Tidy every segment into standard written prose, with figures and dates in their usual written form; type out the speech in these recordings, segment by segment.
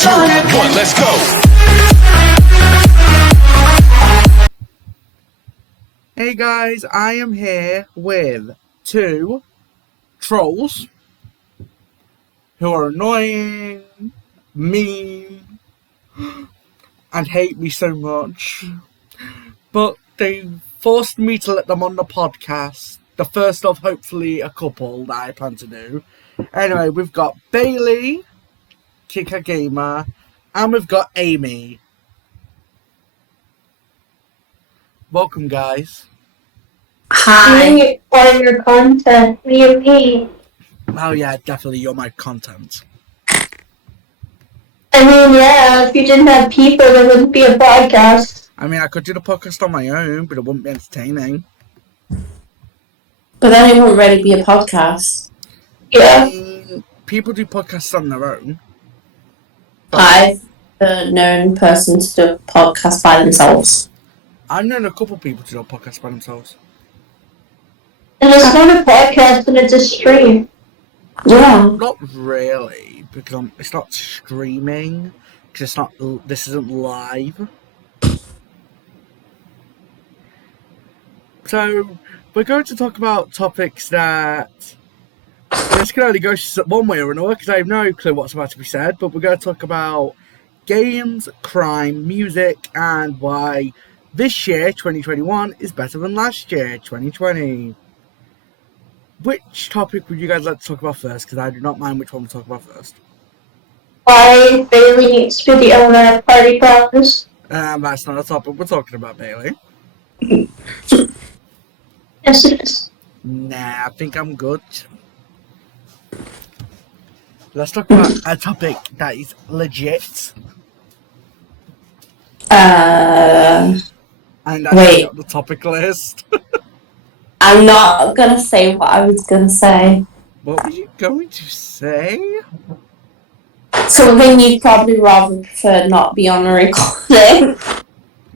2, 1, let's go. Hey guys, I am here with 2 trolls who are annoying, mean, and hate me so much. But they forced me to let them on the podcast. The first of hopefully a couple that I plan to do. Anyway, we've got Bailey, Kicker Gamer, and we've got Aimee. Welcome, guys. Hi. For your content, what do you mean? Oh yeah, definitely you're my content. I mean, yeah, if you didn't have people, there wouldn't be a podcast. I mean, I could do the podcast on my own, but it wouldn't be entertaining. But then it wouldn't really be a podcast. Yeah. I mean, people do podcasts on their own. I've a known person to do a podcast by themselves. I've known a couple people to do a podcast by themselves. And it's not a podcast, and it's a stream. Yeah. Not really, because it's not streaming, because this isn't live. So, we're going to talk about topics that this can only go one way or another, because I have no clue what's about to be said, but we're going to talk about games, crime, music, and why this year, 2021, is better than last year, 2020. Which topic would you guys like to talk about first? Because I do not mind which one we talk about first. Why Bailey needs to be the owner of PartyPalace. That's not a topic we're talking about, Bailey. Yes, it is. Nah, I think I'm good. Let's talk about a topic that is legit. And that's Wait. on the topic list. I'm not gonna say what I was gonna say. What were you going to say? Something you'd probably rather prefer not be on a recording.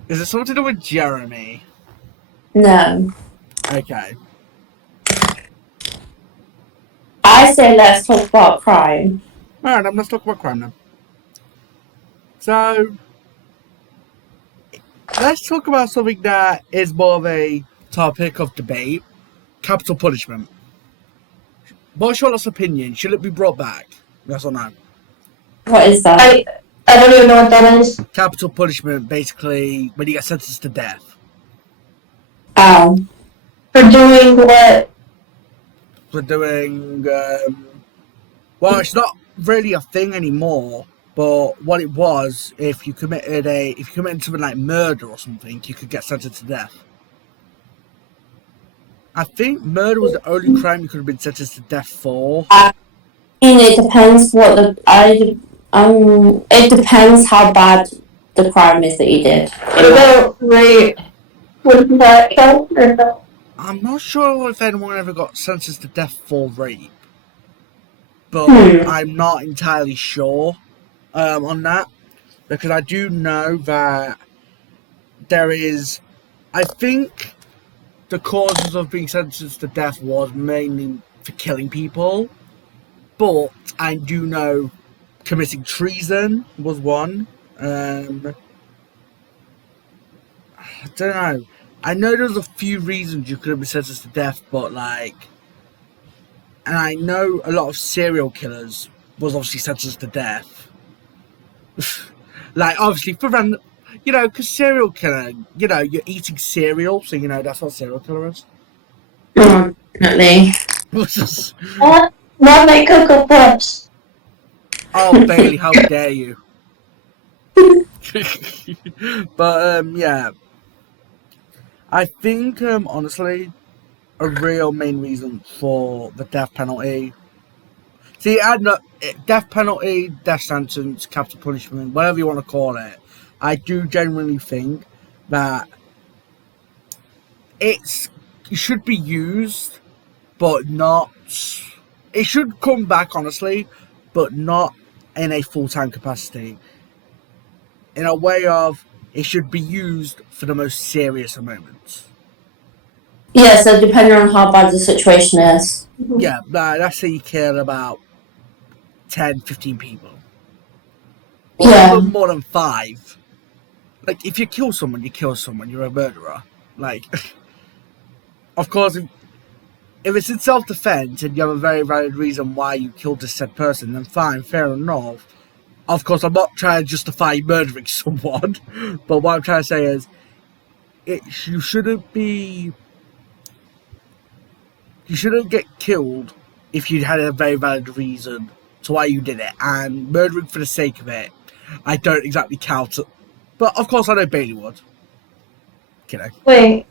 Is it something to do with Jeremy? No. Okay. I say let's talk about crime. Alright, let's talk about crime now. So, let's talk about something that is more of a topic of debate. Capital punishment. What's your last opinion? Should it be brought back? Yes or no? What is that? I don't even know what that is. Capital punishment, basically, when you get sentenced to death. Oh. For doing what? For doing, well, it's not really a thing anymore, but what it was, if you committed something like murder or something, you could get sentenced to death. I think murder was the only crime you could have been sentenced to death for. I mean, it depends what it depends how bad the crime is that you did. What about rape? Wouldn't that count or no? I'm not sure if anyone ever got sentenced to death for rape, but I'm not entirely sure on that, because I do know that there is, I think the causes of being sentenced to death was mainly for killing people, but I do know committing treason was one. I don't know. I know there's a few reasons you could have been sentenced to death, but and I know a lot of serial killers was obviously sentenced to death. Obviously for random, because serial killer, you're eating cereal, so that's what serial killer is. Definitely. Not my Cocoa Puffs. Oh, Bailey, how dare you? But, yeah. I think, honestly, a real main reason for the death penalty. See, death penalty, death sentence, capital punishment, whatever you want to call it, I do genuinely think that it should be used, but not. It should come back, honestly, but not in a full-time capacity. In a way of, it should be used for the most serious of moments. Yeah, so depending on how bad the situation is. Yeah, let's say you kill about 10, 15 people. or Yeah. even more than 5. Like, if you kill someone, you kill someone. You're a murderer. Like, of course, if it's in self-defense and you have a very valid reason why you killed this said person, then fine, fair enough. Of course, I'm not trying to justify murdering someone, but what I'm trying to say is, you shouldn't get killed if you had a very valid reason to why you did it, and murdering for the sake of it, I don't exactly count. But of course, I know Bailey would. Kidding. Wait,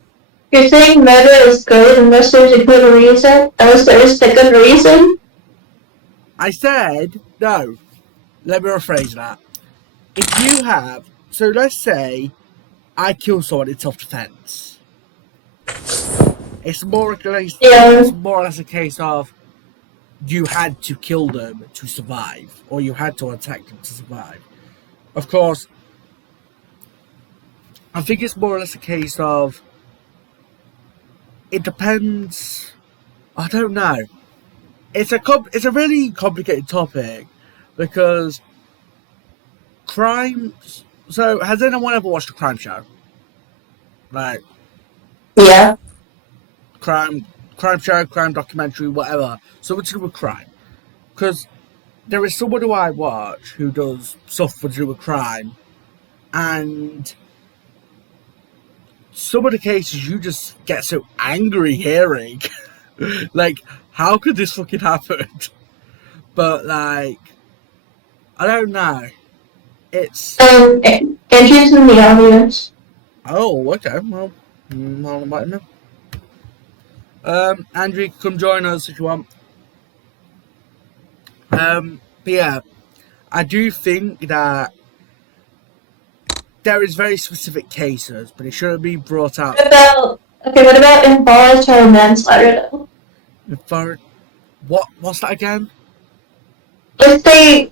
you're saying murder is good unless there's a good reason? Unless there is a good reason? I said no. Let me rephrase that. If you have, so let's say I kill someone in self-defense. It's more or less a case of you had to kill them to survive, or you had to attack them to survive. Of course, I think it's more or less a case of it depends. I don't know. It's a really complicated topic because crimes. So, has anyone ever watched a crime show? Like Yeah. crime show, crime documentary, whatever. Something to do with crime. Because there is someone who I watch who does stuff to do with crime, and some of the cases you just get so angry hearing. Like, how could this fucking happen? But, like, I don't know. It's... Andrew's in the audience. Oh, okay. Well, I'll invite him in. Andrew, come join us if you want. But yeah, I do think that there is very specific cases, but it shouldn't be brought out. What about involuntary manslaughter though? What's that again? If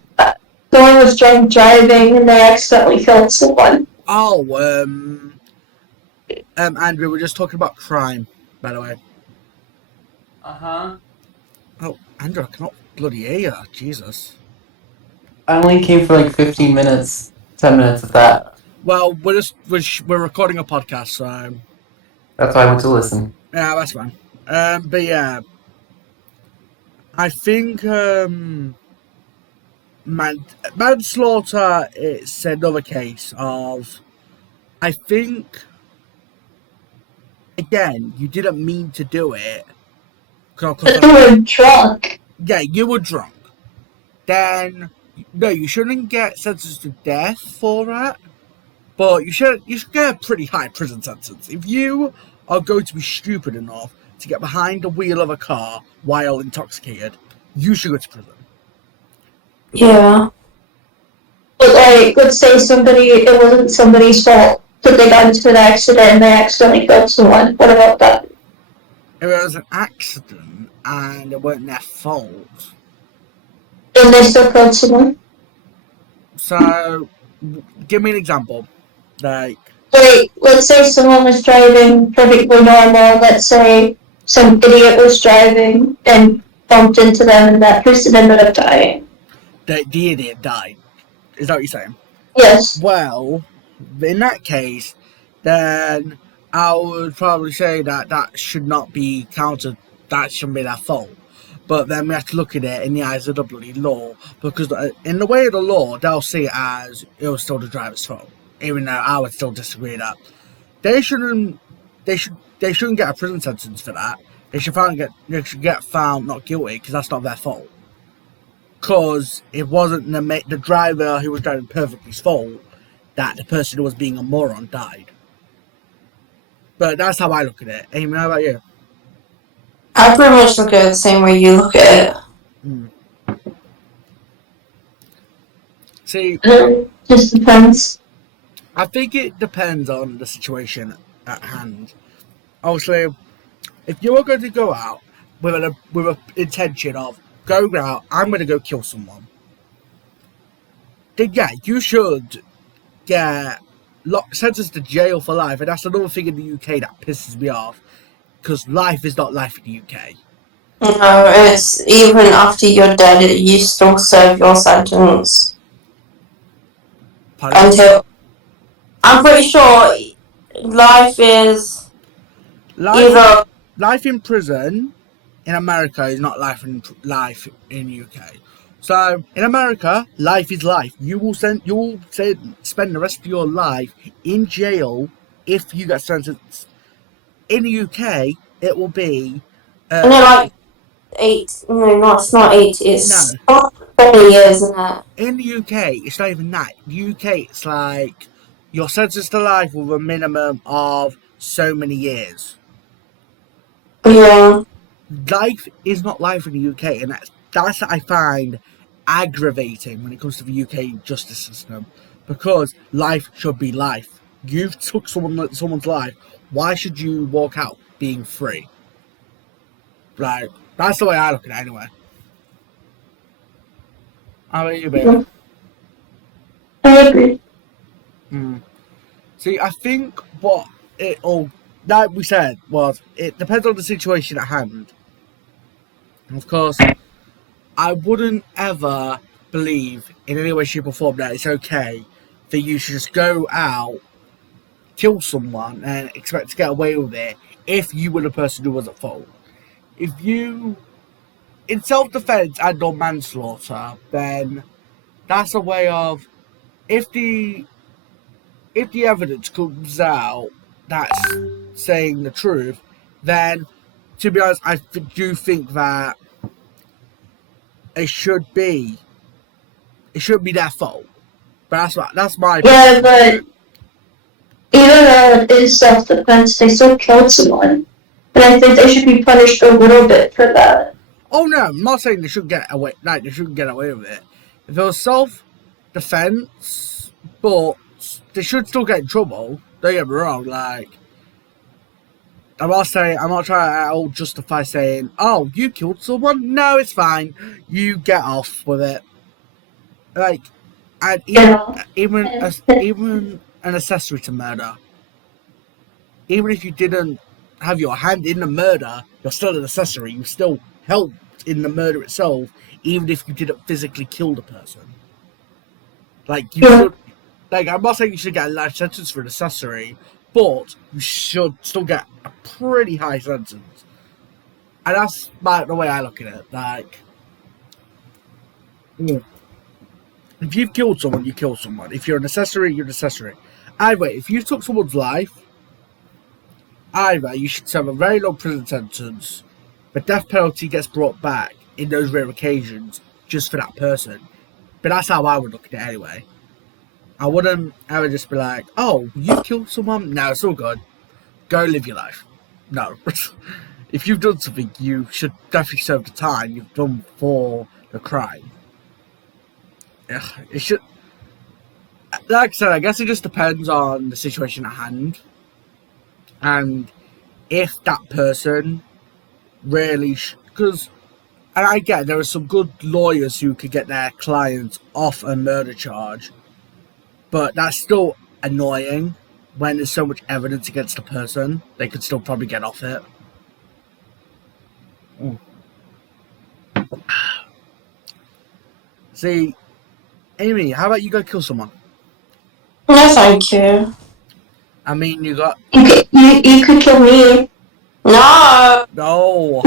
someone was driving and they accidentally killed someone. Oh, Andrew, we're just talking about crime, by the way. Uh-huh. Oh, Andrew, I cannot bloody hear you. Jesus. I only came for like 15 minutes, 10 minutes of that. Well, we're recording a podcast, so... That's why I went to listen. Yeah, that's fine. But yeah, I think manslaughter, it's another case of, I think, again, you didn't mean to do it. But you were drunk. Yeah, you were drunk. Then, no, you shouldn't get sentenced to death for that. But you should get a pretty high prison sentence. If you are going to be stupid enough to get behind the wheel of a car while intoxicated, you should go to prison. Yeah. But like, let's say it wasn't somebody's fault that they got into an accident and they accidentally killed someone. What about that? If it was an accident and it wasn't their fault. And they still killed someone? So, give me an example. Like, let's say someone was driving perfectly normal. Let's say some idiot was driving and bumped into them and that person ended up dying. the idiot died. Is that what you're saying? Yes. Well, in that case, then I would probably say that should not be counted. That shouldn't be their fault. But then we have to look at it in the eyes of the bloody law, because in the way of the law, they'll see it as it was still the driver's fault. Even though I would still disagree with that. They shouldn't get a prison sentence for that. They should get found not guilty because that's not their fault. Because it wasn't the driver who was driving perfectly's fault that the person who was being a moron died. But that's how I look at it. Aimee, how about you? I pretty much look at it the same way you look at it. See, just depends. I think it depends on the situation at hand. Obviously, if you are going to go out with an intention of going out, I'm going to go kill someone, then yeah, you should get sentenced to jail for life. And that's another thing in the UK that pisses me off, because life is not life in the UK. No, it's even after you're dead, you still serve your sentence. Pardon? until I'm pretty sure life is either. Life in prison in America is not life in UK. So in America, life is life. You will spend the rest of your life in jail if you get sentenced. In the UK, it will be. Isn't it like 8? No, it's not 8. It's No. 20 years, isn't it? In the UK, it's not even that. The UK, it's like you're sentenced to life with a minimum of so many years. Yeah. Life is not life in the UK, and that's what I find aggravating when it comes to the UK justice system, because life should be life. You've took someone's life. Why should you walk out being free? Like, that's the way I look at it anyway. How about you, baby? I agree. See, I think what it all, like we said, was it depends on the situation at hand. Of course, I wouldn't ever believe in any way, shape, or form that it's okay that you should just go out, kill someone, and expect to get away with it if you were the person who was at fault. If you, in self-defense and or manslaughter, then that's a way of, if the evidence comes out that's saying the truth, then, to be honest, I do think that it should be their fault. But that's my Yeah, but even though it is self-defense, they still killed someone. And I think they should be punished a little bit for that. Oh no, I'm not saying they shouldn't get away. Like, they shouldn't get away with it. If it was self-defense, but they should still get in trouble. Don't get me wrong. Like, I'm not trying to at all justify saying, "Oh, you killed someone." No, it's fine. You get off with it. Like, and even an accessory to murder. Even if you didn't have your hand in the murder, you're still an accessory. You still helped in the murder itself, even if you didn't physically kill the person. Like, you should. Like, I'm not saying you should get a life sentence for an accessory, but you should still get a pretty high sentence. And that's the way I look at it. Like, if you've killed someone, you kill someone. If you're an accessory, you're an accessory. Either way, if you took someone's life, either you should serve a very long prison sentence, the death penalty gets brought back in those rare occasions just for that person. But that's how I would look at it anyway. I wouldn't ever just be like, "Oh, you killed someone? No, it's all good. Go live your life." No. If you've done something, you should definitely serve the time you've done for the crime. It should... Like I said, I guess it just depends on the situation at hand. And if that person really... Because... And I get there are some good lawyers who could get their clients off a murder charge. But that's still annoying when there's so much evidence against a person. They could still probably get off it. See, Amy, how about you go kill someone? No, thank you. I mean, you got... You could kill me. No! No.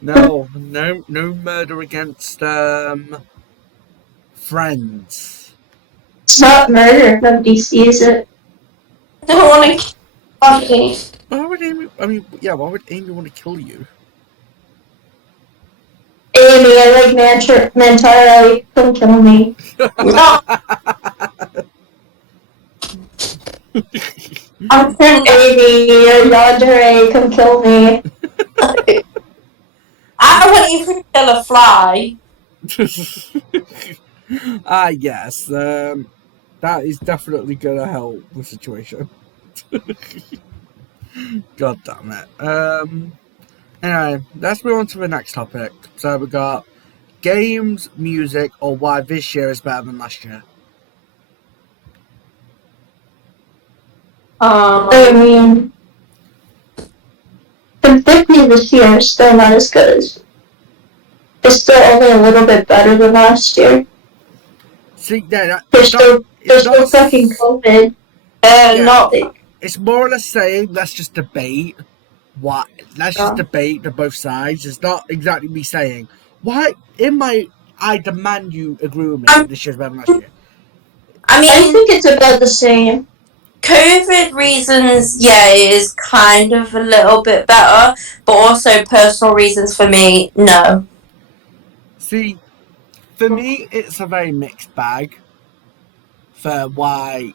No murder against, friends. It's not murder if nobody sees it. I don't want to kill me. Why would Amy... why would Amy want to kill you? Amy, I like Mantaro. Don't kill me. No! I'm saying Amy, you're lingerie. Come kill me. I wouldn't even kill a fly. Yes. That is definitely gonna help the situation. God damn it. Anyway, let's move on to the next topic. So we got games, music, or why this year is better than last year. I mean, the 50 this year is still not as good as... It's still only a little bit better than last year. See, yeah, There's still fucking COVID. Not. It's more or less saying let's just debate what. Let's just Oh. debate the both sides. It's not exactly me saying why. I demand you agree with me. This year's better than last year. I I mean, think it's about the same. COVID reasons, yeah, it is kind of a little bit better, but also personal reasons for me, no. See, for me, it's a very mixed bag. For why,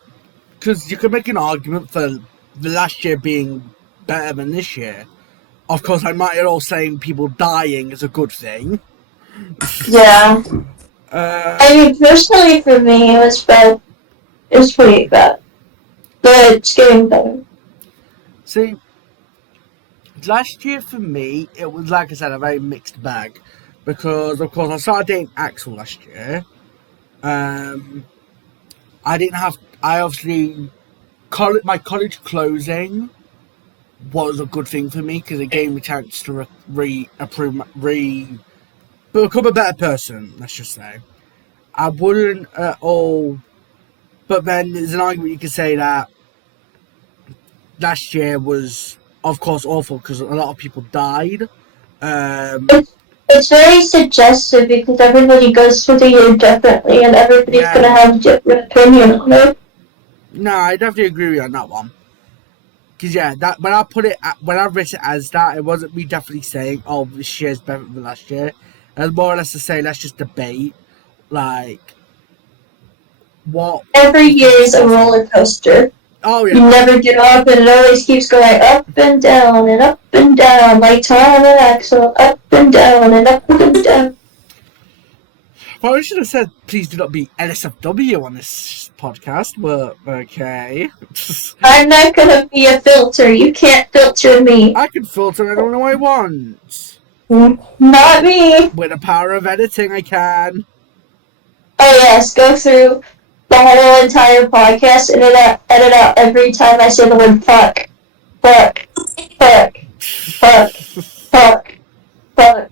because you can make an argument for the last year being better than this year. Of course, I might all saying people dying is a good thing. Yeah. I mean, personally for me, it was bad. It was pretty bad. But it's getting better. See, last year for me, it was, like I said, a very mixed bag. Because, of course, I started dating Axel last year. I didn't have... I obviously... my college closing was a good thing for me because it gave me a chance to become a better person, let's just say. I wouldn't at all... But then there's an argument you could say that last year was, of course, awful because a lot of people died. It's very suggestive because everybody goes through the year differently and everybody's gonna have a different opinion on it. No, I definitely agree with you on that one. Because that when I read it as that, it wasn't me definitely saying, "Oh, this year's better than last year." It was more or less to say, let's just debate, like, what. Every year is a roller coaster. Oh yeah. You never get off, and it always keeps going up and down and up and down, like Tom and Axel, up and down and up and down. Well, I should have said, please do not be NSFW on this podcast, but okay. I'm not gonna be a filter. You can't filter me. I can filter anyone I want. Not me. With the power of editing, I can. Oh yes, go through the whole entire podcast and edit out every time I say the word fuck. Fuck. Fuck. Fuck. Fuck. Fuck.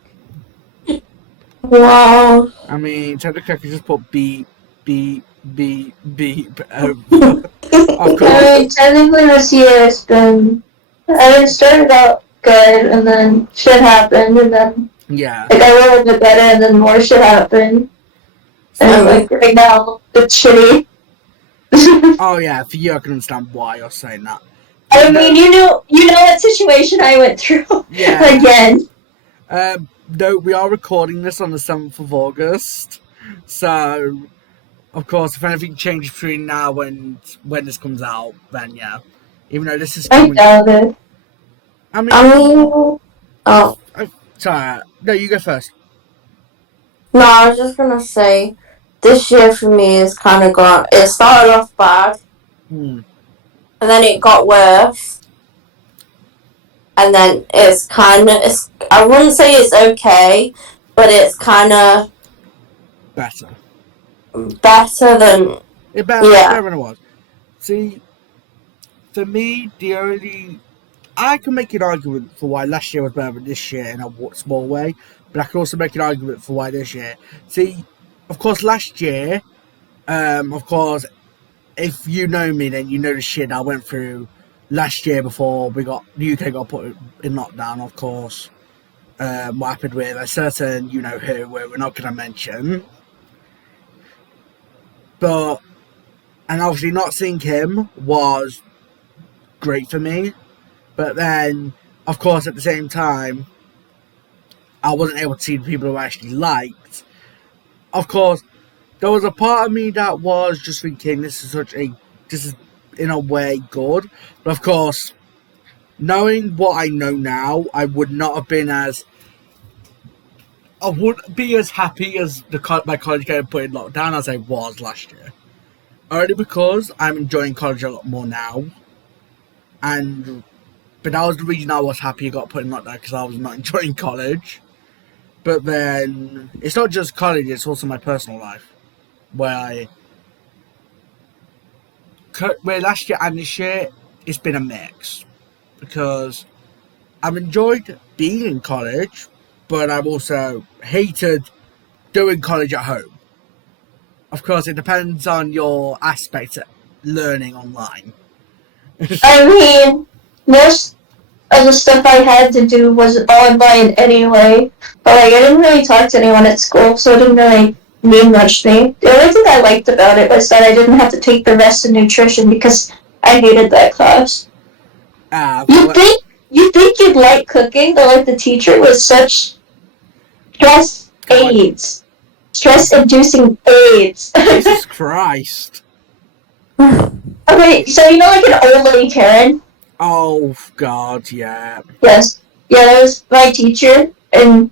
Wow. I mean, technically I could just put beep, beep, beep, beep over. Of course. I mean, technically this year has been... it started out good, and then shit happened, and then Yeah. it got a little bit better, and then more shit happened. And like right now, it's shitty. Oh yeah, for you I can understand why you're saying that. I mean, you know what situation I went through. Yeah. Again. No, we are recording this on the 7th of August. So, of course, if anything changes between now and when this comes out, then yeah. Even though this is coming... I doubt it. I mean... Oh. Sorry, no, you go first. No, I was just gonna say, this year for me is kind of gone. It started off bad, and then it got worse, and then it's kind of. I wouldn't say it's okay, but it's kind of better than. Better than it was. See, for me, I can make an argument for why last year was better than this year in a small way, but I can also make an argument for why this year. See, of course, last year, of course, if you know me, then you know the shit I went through last year before the UK got put in lockdown, of course. What happened with a certain you-know-who, where we're not going to mention. But, and obviously not seeing him was great for me. But then, of course, at the same time, I wasn't able to see the people who I actually liked. Of course, there was a part of me that was just thinking, this is in a way good. But of course, knowing what I know now, I wouldn't be as happy as my college getting put in lockdown as I was last year. Only because I'm enjoying college a lot more now. But that was the reason I was happy it got put in lockdown, because I was not enjoying college. But then, it's not just college, it's also my personal life. Where last year and this year, it's been a mix. Because I've enjoyed being in college, but I've also hated doing college at home. Of course, it depends on your aspect of learning online. I mean, most of the stuff I had to do was online anyway. But like, I didn't really talk to anyone at school, so it didn't really mean much to me. The only thing I liked about it was that I didn't have to take the rest of nutrition because I hated that class. You think you'd like cooking, but like the teacher was such stress-inducing AIDS. Jesus Christ. Okay, so you know like an old lady Karen? Oh God, yeah. Yes. Yeah, that was my teacher, and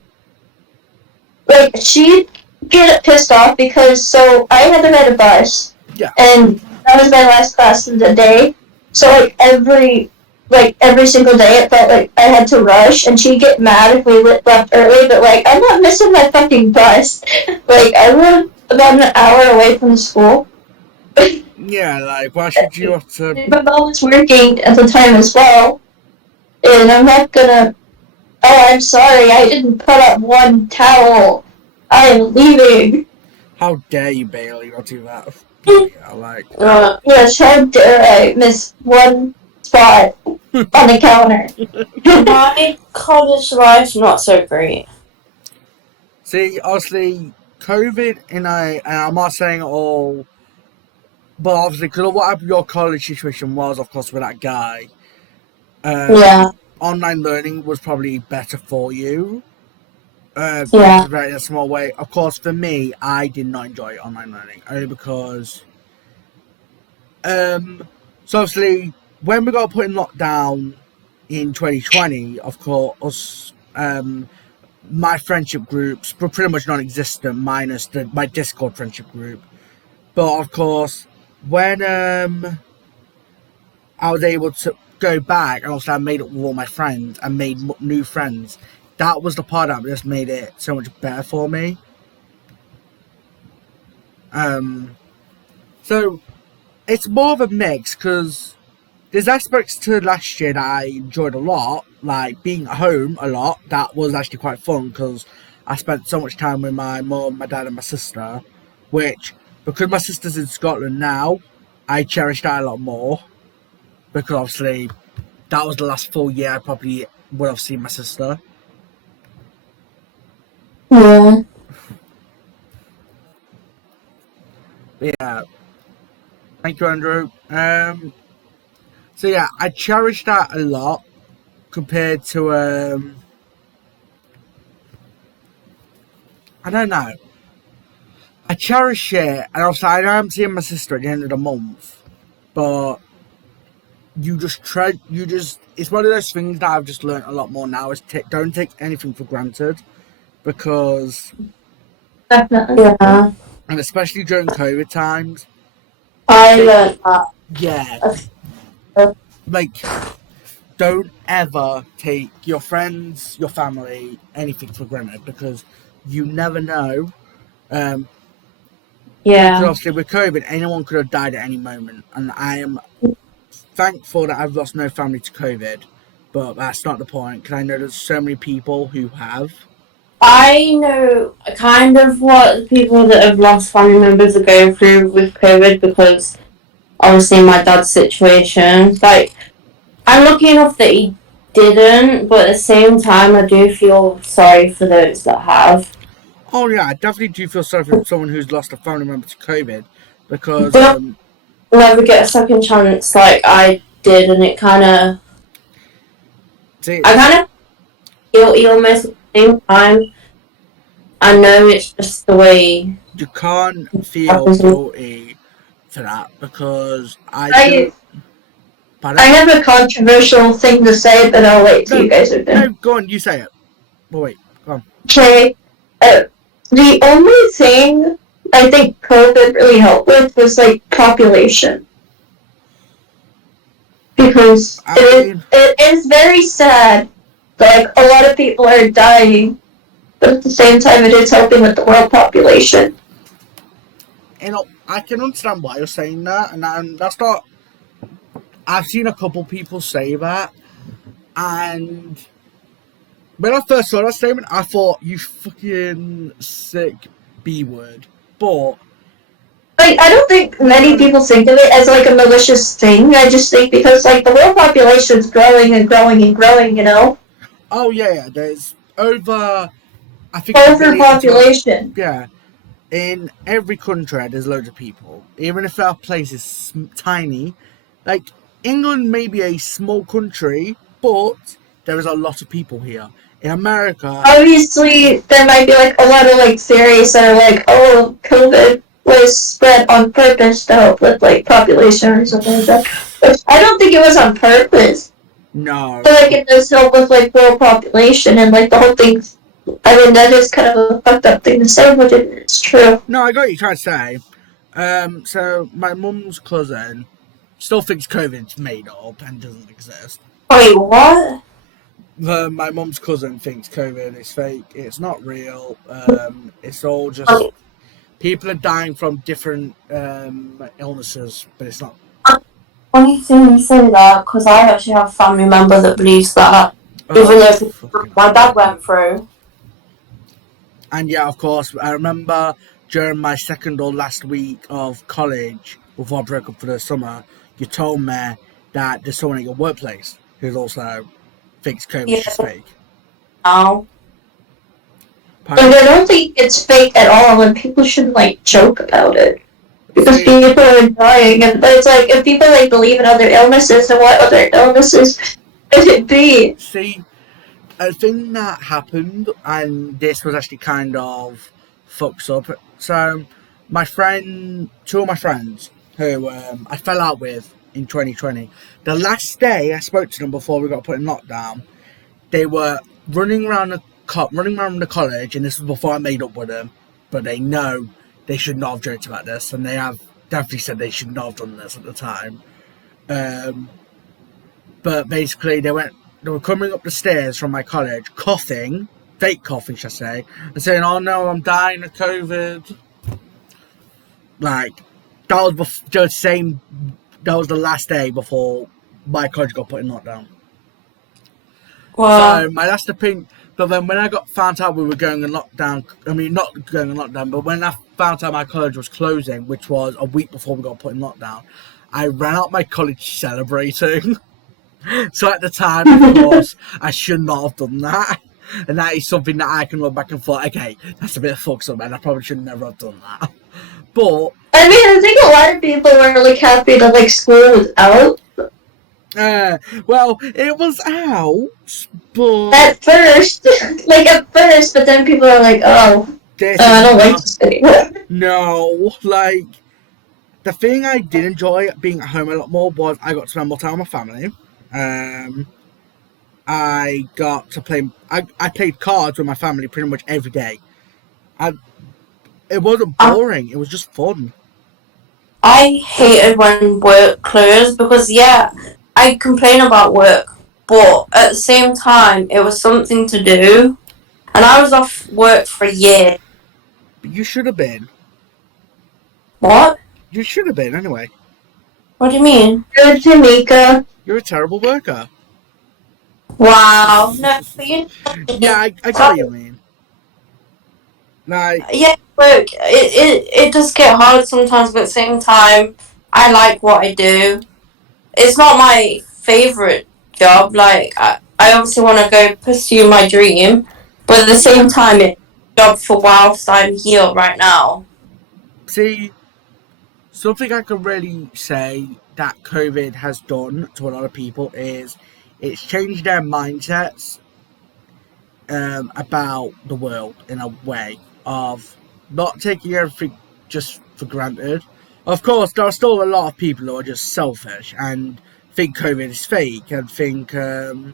like she'd get pissed off because so I had to ride a bus. Yeah. And that was my last class of the day. So like every single day it felt like I had to rush, and she'd get mad if we left early, but like I'm not missing my fucking bus. Like I live about an hour away from the school. Yeah, like why should you have to? My mom was working at the time as well, and I'm not gonna. Oh, I'm sorry, I didn't put up one towel. I am leaving. How dare you, Bailey, not do that? Yeah, like. Yes, how dare I miss one spot on the counter? My college life's not so great. See, obviously, COVID, and I'm not saying all, but obviously, because what your college situation was, of course, with that guy, Yeah. online learning was probably better for you. Yeah. In a small way. Of course, for me, I did not enjoy online learning, only because, so obviously, when we got put in lockdown in 2020, of course, my friendship groups were pretty much non-existent, minus my Discord friendship group. But of course, when I was able to go back, and also I made it with all my friends and made new friends, that was the part that just made it so much better for me. So it's more of a mix, because there's aspects to last year that I enjoyed a lot, like being at home a lot. That was actually quite fun, because I spent so much time with my mum, my dad and my sister, which, because my sister's in Scotland now, I cherish that a lot more, because obviously that was the last full year I probably would have seen my sister. Yeah. Yeah. Thank you, Andrew. So yeah, I cherish that a lot compared to I don't know. I cherish it, and also I know I'm seeing my sister at the end of the month, but it's one of those things that I've just learned a lot more now, is don't take anything for granted, because Definitely. Yeah. and especially during COVID times, I learned that. yeah, like don't ever take your friends, your family, anything for granted, because you never know. Because Yeah. obviously with COVID, anyone could have died at any moment, and I am thankful that I've lost no family to COVID, but that's not the point, because I know there's so many people who have. I know kind of what people that have lost family members are going through with COVID, because obviously my dad's situation. Like, I'm lucky enough that he didn't, but at the same time, I do feel sorry for those that have. Oh yeah, I definitely do feel sorry for someone who's lost a family member to COVID, because They'll never get a second chance like I did, and it kind of. I kind of feel almost at the same time. I know it's just the way. you can't feel guilty for that, because I Pardon? have a controversial thing to say, but I'll wait till you guys are done. No, go on, you say it. Oh, wait, go on. Okay. The only thing I think COVID really helped with was like population. Because it is very sad. Like a lot of people are dying, but at the same time it is helping with the world population. You know, I can understand why you're saying that, and that's not. I've seen a couple people say that, and when I first saw that statement, I thought, you fucking sick B word. But like, I don't think many people think of it as, like, a malicious thing. I just think because, like, the world population is growing and growing and growing, you know? Oh, yeah, there's over, I think, Overpopulation. yeah. In every country, there's loads of people. Even if our place is tiny. Like, England may be a small country, but there is a lot of people here. In America... Obviously, there might be, like, a lot of, like, theories that are like, oh, COVID was spread on purpose to help with, like, population or something like that. Which I don't think it was on purpose. No. But, like, it does help with, like, world population and, like, the whole thing. I mean, that is kind of a fucked up thing to say, but it's true. No, I got what you're trying to say. So, my mum's cousin still thinks COVID's made up and doesn't exist. Wait, what? My mum's cousin thinks COVID is fake. It's not real. It's all just... People are dying from different illnesses, but it's not. Funny thing you say that, because I actually have a family member that believes that. Even though my dad went through. And yeah, of course, I remember during my second or last week of college, before I broke up for the summer, you told me that there's someone at your workplace who also thinks COVID is fake. No. But I don't think it's fake at all, and people shouldn't, like, joke about it. Because people are dying, and it's like, if people, like, believe in other illnesses, then what other illnesses could it be? See, a thing that happened, and this was actually kind of fucks up. So, two of my friends, who I fell out with in 2020, the last day I spoke to them before we got put in lockdown, they were running around the college, and this was before I made up with them, but they know they should not have joked about this, and they have definitely said they should not have done this at the time. But basically, they were coming up the stairs from my college, coughing, fake coughing, should I say, and saying, "Oh no, I'm dying of COVID." Like, that was the last day before my college got put in lockdown. Well, So my last opinion. But then when I found out we were going in lockdown, I mean, not going in lockdown, but when I found out my college was closing, which was a week before we got put in lockdown, I ran out my college celebrating. So at the time, of course, I should not have done that. And that is something that I can look back and thought, okay, that's a bit of fucked up, man. I probably should never have done that. But... I mean, I think a lot of people were really happy that, like, school was out. Well, it was out, but... At first, but then people are like, oh, I don't like this anymore. No, like, the thing I did enjoy being at home a lot more was I got to spend more time with my family. I got to play... I played cards with my family pretty much every day. It wasn't boring, it was just fun. I hated when work closed because, yeah, I complain about work, but at the same time, it was something to do. And I was off work for a year. But you should have been. What? You should have been, anyway. What do you mean? Good, Tamika. You're a terrible worker. Wow. No, but you... Yeah, I get what you mean. Like... Yeah, look, it does get hard sometimes, but at the same time, I like what I do. It's not my favourite job, like, I obviously want to go pursue my dream, but at the same time, it's a job for whilst I'm here right now. See, something I can really say that COVID has done to a lot of people is it's changed their mindsets about the world in a way of not taking everything just for granted. Of course, there are still a lot of people who are just selfish and think COVID is fake and think that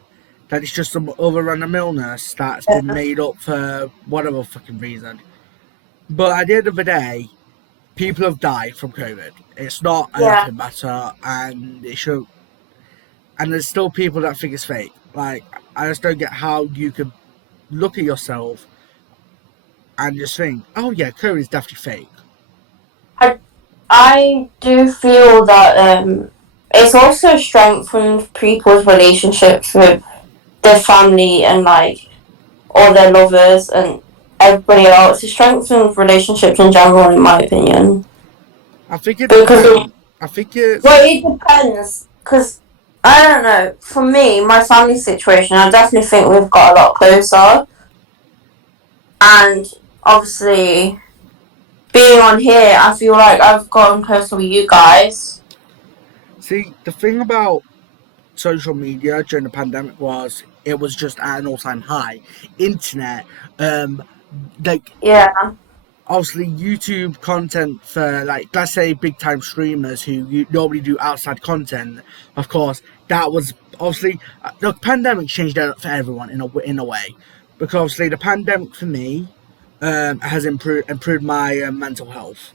it's just some other random illness that's been made up for whatever fucking reason. But at the end of the day, people have died from COVID. It's not a laughing matter, and it should. And there's still people that think it's fake. Like, I just don't get how you could look at yourself and just think, oh yeah, COVID is definitely fake. I do feel that it's also strengthened people's relationships with their family and, like, all their lovers and everybody else. It strengthens relationships in general, in my opinion. I think it Because depends. I think it's. well, it depends. Because I don't know. For me, my family situation, I definitely think we've got a lot closer. And obviously, being on here, I feel like I've gotten closer with you guys. See, the thing about social media during the pandemic was it was just at an all-time high. Internet, like Yeah. obviously YouTube content for like let's say big time streamers who normally do outside content. Of course, that was obviously the pandemic changed it for everyone in a way, because obviously the pandemic for me has improved my mental health.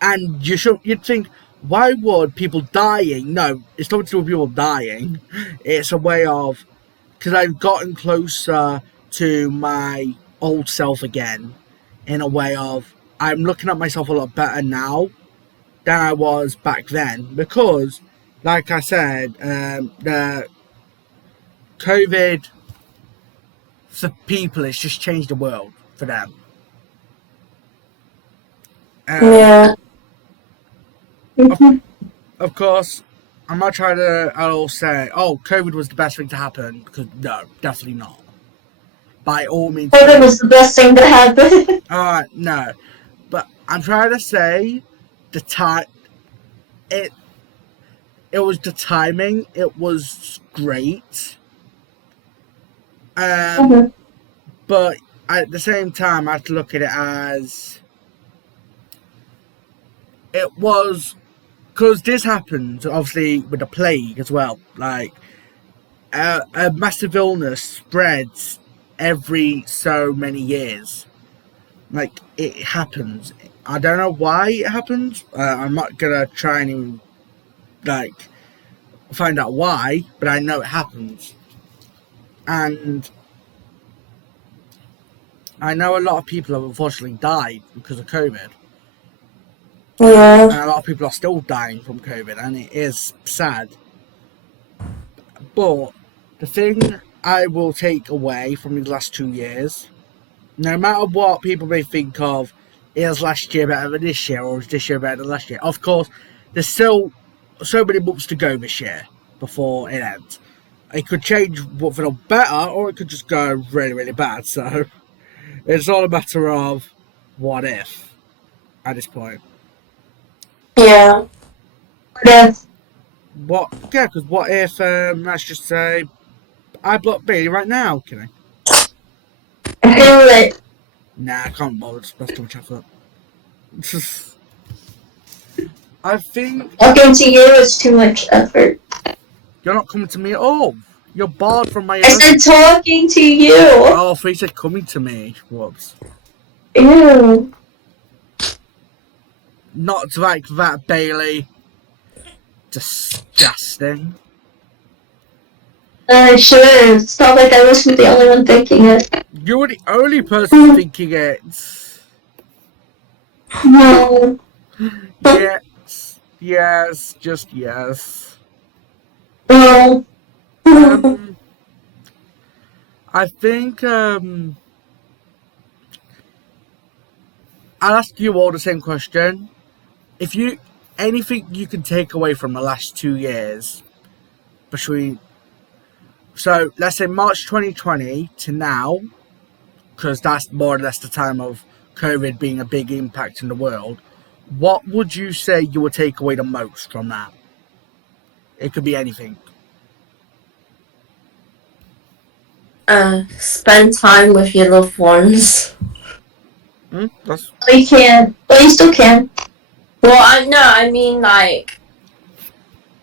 And you'd think, why would people dying? No, it's not to do with people dying. It's a way of, because I've gotten closer to my old self again, in a way of I'm looking at myself a lot better now than I was back then. Because, like I said, the COVID for people, it's just changed the world for them. Yeah. Of course, I'm not trying to at all say, oh, COVID was the best thing to happen, because no, definitely not. By all means, COVID was the best thing to happen. no. But I'm trying to say the time, it was the timing, it was great. But at the same time, I have to look at it as it was, because this happened, obviously, with the plague as well. Like, a massive illness spreads every so many years. Like, it happens. I don't know why it happens. I'm not gonna try and like find out why, but I know it happens. And I know a lot of people have unfortunately died because of COVID. Yeah. And a lot of people are still dying from COVID, and it is sad. But the thing I will take away from these last 2 years, no matter what people may think of, is last year better than this year, or is this year better than last year? Of course, there's still so many months to go this year before it ends. It could change for the better, or it could just go really, really bad. So it's all a matter of what if at this point. Yeah. What? Yeah, because what if, let's just say, I block Bailey right now, can I? Do it. Nah, I can't bother. That's too much effort. I think Talking to you is too much effort. you're not coming to me at all. You're barred from my I said talking to you. Oh, he said coming to me. Whoops. Ew. Not like that, Bailey. Disgusting. Sure. It's not like I wasn't the only one thinking it. You were the only person thinking it. No. Yes. Yes. Just yes. No. I think I'll ask you all the same question. If you anything you can take away from the last 2 years between, so let's say March 2020 to now, because that's more or less the time of COVID being a big impact in the world, what would you say you would take away the most from that? It could be anything. Spend time with your loved ones. That's... We can. But you still can. Well, I mean, like,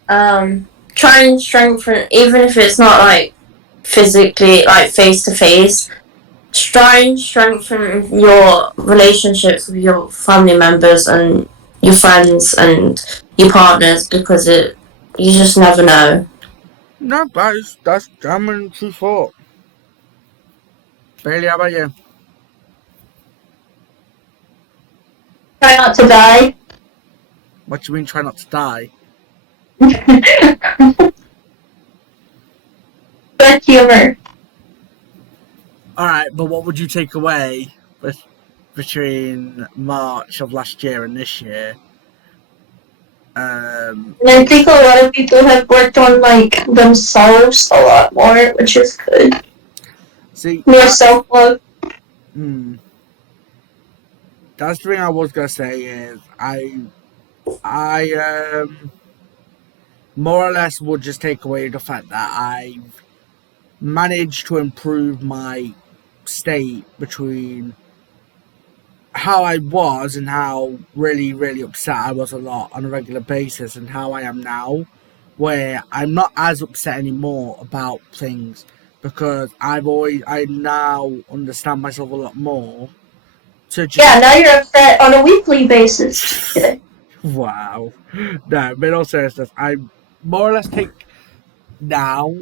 try and strengthen, even if it's not, like, physically, like, face-to-face, try and strengthen your relationships with your family members and your friends and your partners, because you just never know. No, that's genuine true thought. Bailey, how about you? Try not to die. What do you mean try not to die? Good humor. Alright, but what would you take away between March of last year and this year? Um, And I think a lot of people have worked on like themselves a lot more, which is good. see, More self-love. that's the thing I was gonna say is I more or less would just take away the fact that I've managed to improve my state between how I was and how really, really upset I was a lot on a regular basis, and how I am now, where I'm not as upset anymore about things because I now understand myself a lot more. To just Yeah, now you're upset on a weekly basis. Just kidding. wow, no, but in all seriousness, I more or less take now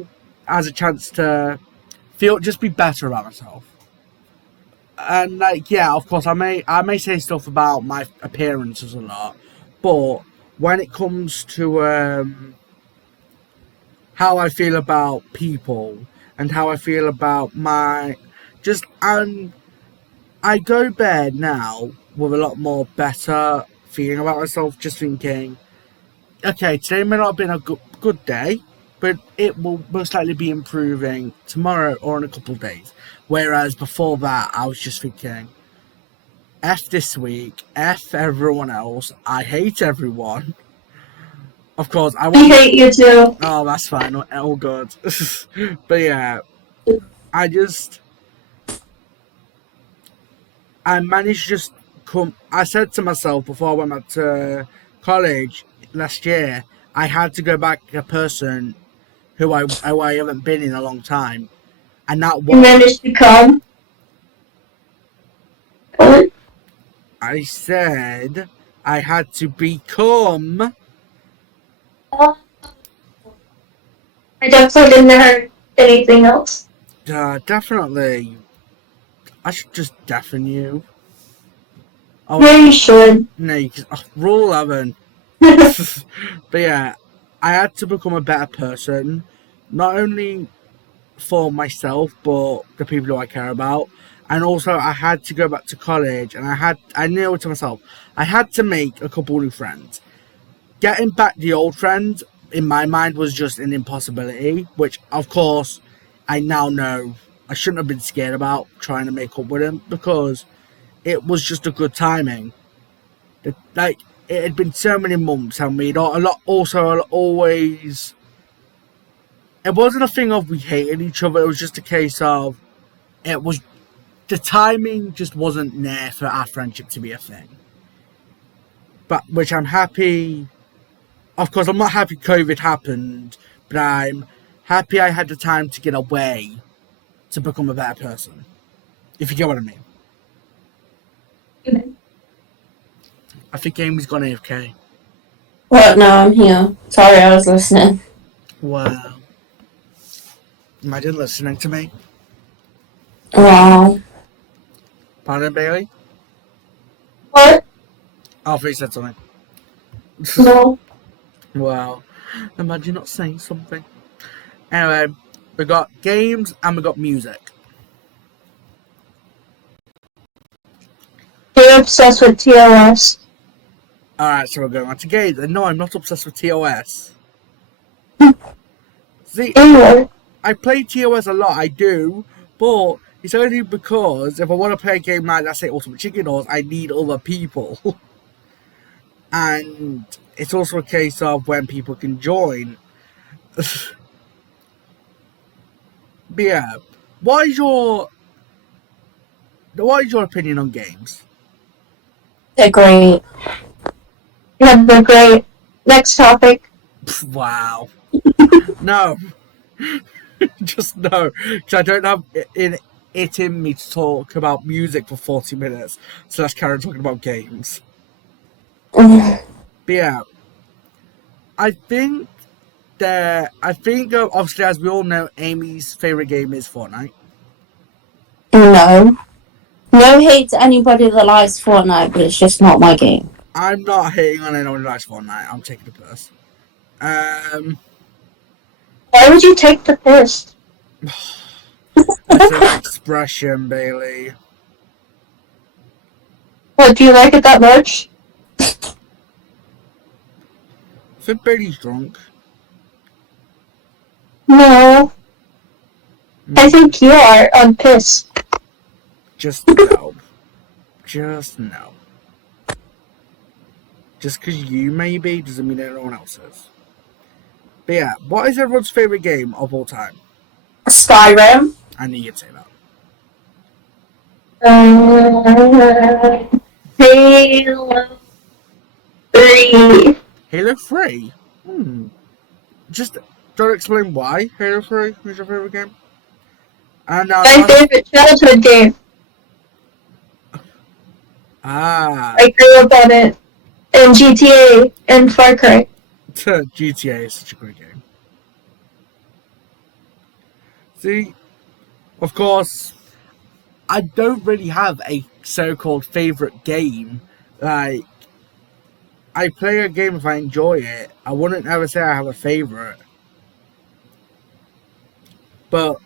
as a chance to just be better about myself. And like, yeah, of course, I may say stuff about my appearances a lot, but when it comes to how I feel about people and how I feel about my just I go to bed now with a lot more better feeling about myself, just thinking, okay, today may not have been a good day, but it will most likely be improving tomorrow or in a couple of days. Whereas before that, I was just thinking, F this week, F everyone else, I hate everyone. Of course, I I want. hate you too. Oh, that's fine, all good. But yeah, I just. I managed to just come. I said to myself before I went back to college last year, I had to go back a person who I haven't been in a long time, and that You was. managed to come. What? I said I had to become. I definitely didn't hear anything else. Definitely. I should just deafen you. Oh, Yeah, you should. no, rule 11. But yeah, I had to become a better person, not only for myself, but the people who I care about. And also, I had to go back to college, and I knew to myself, I had to make a couple new friends. Getting back the old friends, in my mind, was just an impossibility, which, of course, I now know I shouldn't have been scared about trying to make up with them, because it was just a good timing. Like, it had been so many months, and we'd always. It wasn't a thing of we hated each other, it was just a case of it was. The timing just wasn't there for our friendship to be a thing. But, which I'm happy. Of course, I'm not happy COVID happened, but I'm happy I had the time to get away to become a better person. If you get what I mean. I think Amy's gone AFK. What? No, I'm here. Sorry, I was listening. Wow. Imagine listening to me. Wow. Pardon, Bailey? What? Alfie said something. No. Wow. Imagine not saying something. Anyway, we got games and we got music. You're obsessed with TOS. Alright, so we're going on to games. And no, I'm not obsessed with TOS. See, Anyway. I play TOS a lot, I do, but it's only because if I want to play a game like, let's say, Ultimate Chicken Horse, I need other people. And it's also a case of when people can join. But yeah, what is your opinion on games? They're great. Yeah, they're great. Next topic. Wow. No. Just no. Because I don't have it in me to talk about music for 40 minutes. So let's carry on talking about games. But yeah, I think obviously, as we all know, Amy's favourite game is Fortnite. No. No hate to anybody that likes Fortnite, but it's just not my game. I'm not hating on anyone who likes Fortnite. I'm taking the piss. Why would you take the piss? It's an expression, Bailey. What, do you like it that much? think Bailey's drunk. No, I think you are on piss. Just no. Just no. Just because you may be doesn't mean anyone else is. But yeah, what is everyone's favourite game of all time? Skyrim. I knew you'd say that. Halo 3. Halo 3? Just don't explain why Halo 3 is your favourite game. And My favorite childhood game. I grew up on it. And GTA and Far Cry. GTA is such a great game. See, of course, I don't really have a so-called favourite game. Like, I play a game if I enjoy it. I wouldn't ever say I have a favourite. But,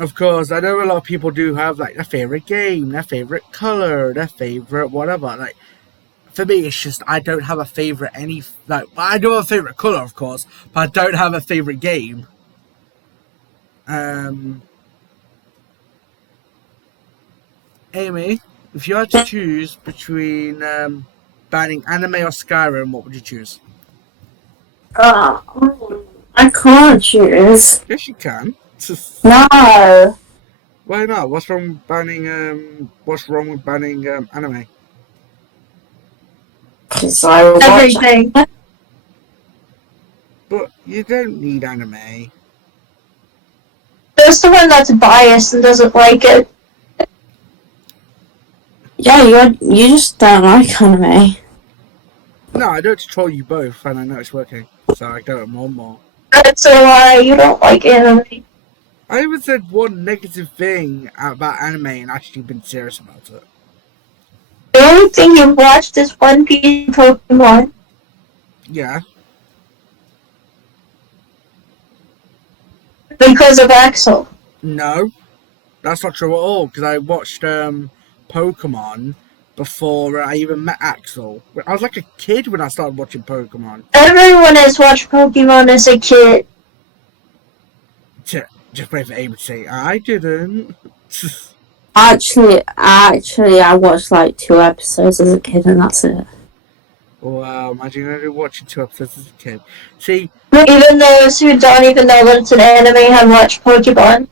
of course, I know a lot of people do have, like, their favourite game, their favourite colour, their favourite whatever. Like, for me, it's just, I don't have a favourite I do have a favourite colour, of course, but I don't have a favourite game. Aimee, if you had to choose between banning anime or Skyrim, what would you choose? I can't choose. Yes, you can. No. Why not? What's wrong with banning anime? Because I will watch Everything. But you don't need anime. There's the one that's biased and doesn't like it. Yeah, you just don't like anime. No, I don't troll you both, and I know it's working, so I do it more and more. That's a lie. You don't like anime. I haven't said one negative thing about anime and actually been serious about it. The only thing you've watched is One Piece and Pokemon. Yeah. Because of Axel. No, that's not true at all, because I watched Pokemon before I even met Axel. I was like a kid when I started watching Pokemon. Everyone has watched Pokemon as a kid. Just wait for Aimee to say, I didn't. Actually, I watched like 2 episodes as a kid, and that's it. Wow, imagine only watching 2 episodes as a kid. See, Even those who don't even know that it's an anime have watched Pokemon.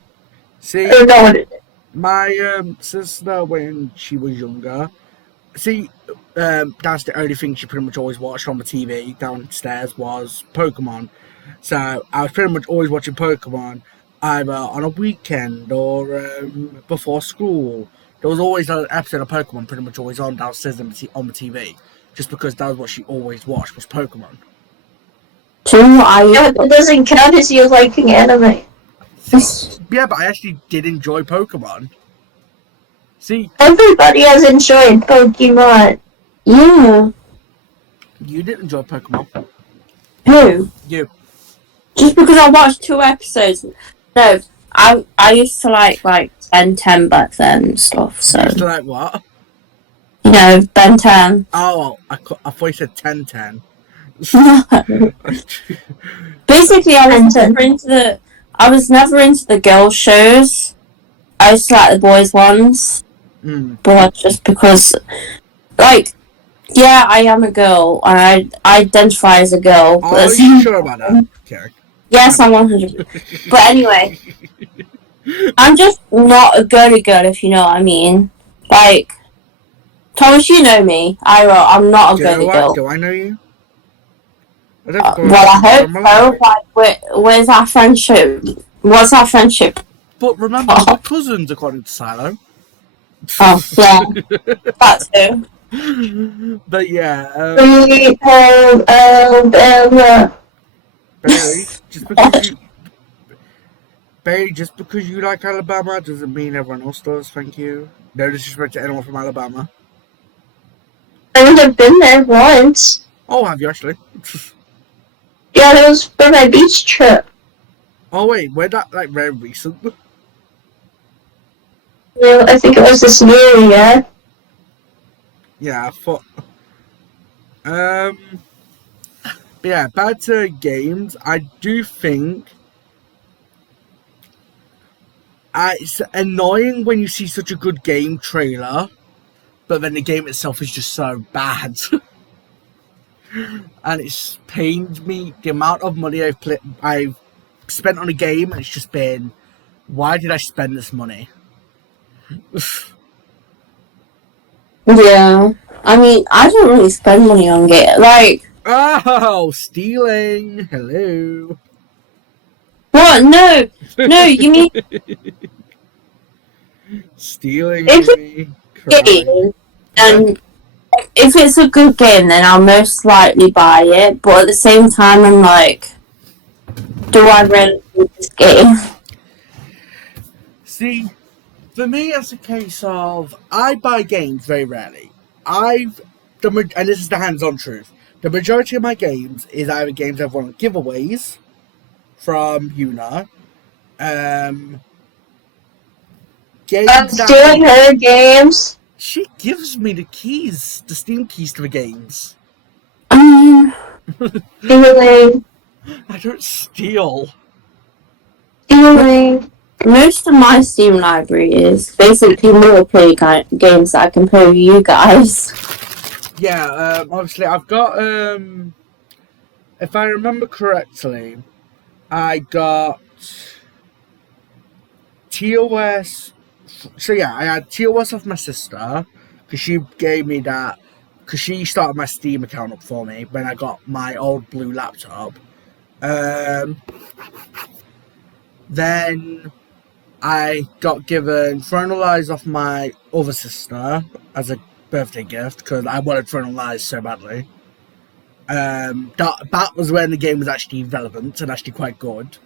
see, Or know what it is. my sister, when she was younger, see, that's the only thing she pretty much always watched on the TV downstairs was Pokemon. So I was pretty much always watching Pokemon either on a weekend or before school. There was always an episode of Pokemon pretty much always on downstairs on the TV, just because that was what she always watched was Pokemon. Do you know what Yeah, it doesn't count as you liking anime. Yeah, but I actually did enjoy Pokemon. See, Everybody has enjoyed Pokemon. Yeah. you didn't enjoy Pokemon. Who? You. Just because I watched 2 episodes. No, I used to like Ben 10 back then and stuff. So Used to like what? you know, Ben 10. Oh, I thought you said 1010. Basically, I was 10. never into the girl shows. I used to like the boys ones, but just because, like, yeah, I am a girl and I identify as a girl. Are you sure about that? Okay. Yes, I'm 100. But anyway, I'm just not a girly girl, if you know what I mean. Like, Thomas, you know me. I'm not a girly girl. Do I know you? Well, I hope so. Like, where's our friendship? What's our friendship? But remember, we're cousins, according to Silo. Oh, yeah. That too. But yeah, Bailey, just because you like Alabama doesn't mean everyone else does, thank you. No disrespect to anyone from Alabama. I would have been there once. Oh, have you actually? Yeah, that was for my beach trip. Oh wait, we're not like very recent. Yeah, I think it was this year, yeah. Yeah, I thought. But yeah, back to games. I do think it's annoying when you see such a good game trailer, but then the game itself is just so bad. And it's pained me the amount of money I've spent on a game, and it's just been, why did I spend this money? Yeah. I mean, I don't really spend money on games. Like, Oh, stealing. Hello. what? No. No, you mean Stealing, if it's Amy. a Crying. game, and if it's a good game, then I'll most likely buy it. But at the same time, I'm like, do I really need this game? See, for me, it's a case of I buy games very rarely. And this is the hands-on truth. The majority of my games is either games I've won giveaways from Una, games I'm stealing her games. She gives me the keys, the Steam keys to the games. Stealing. I don't steal. Stealing. Most of my Steam library is basically multiplayer games that I can play with you guys. Yeah, obviously I've got, if I remember correctly, I got TOS. So yeah, I had TOS off my sister, because she gave me that, because she started my Steam account up for me when I got my old blue laptop. Then I got given Frontal Eyes off my other sister as a birthday gift, because I wanted Frontal Eyes so badly. That was when the game was actually relevant and actually quite good.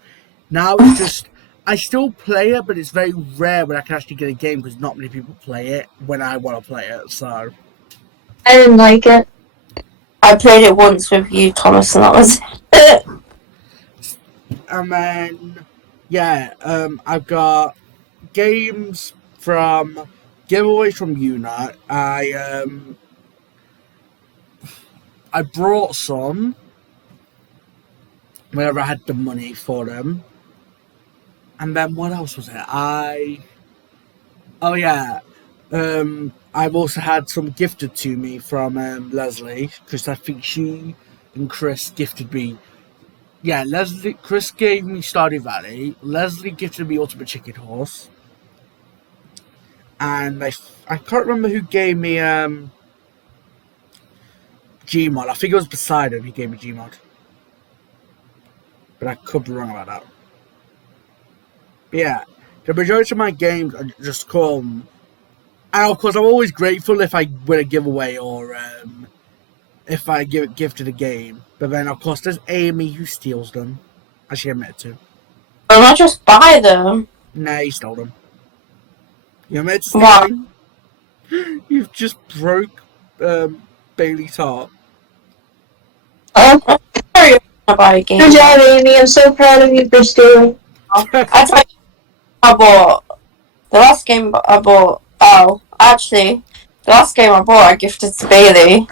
Now it's just, I still play it, but it's very rare when I can actually get a game, because not many people play it when I want to play it, so. I didn't like it. I played it once with you, Thomas, and that was it. And then, yeah, I've got games from giveaways from Una. I brought some whenever I had the money for them. And then what else was it? I've also had some gifted to me from Leslie, because I think she and Chris gifted me. Yeah, Chris gave me Stardew Valley. Leslie gifted me Ultimate Chicken Horse. And I can't remember who gave me Gmod. I think it was Poseidon who gave me Gmod. But I could be wrong about that. But yeah, the majority of my games are just come. And of course, I'm always grateful if I win a giveaway or if I give it gifted a game. But then, of course, there's Aimee who steals them, as she admitted to. Why not just buy them? Nah, you stole them. You admitted to What? stealing. You've just broke Bailey's heart. Oh, Sorry, I buy a game. good job, Amy. I'm so proud of you for stealing. I tried. I bought the last game I bought. Oh, actually, the last game I bought I gifted to Bailey.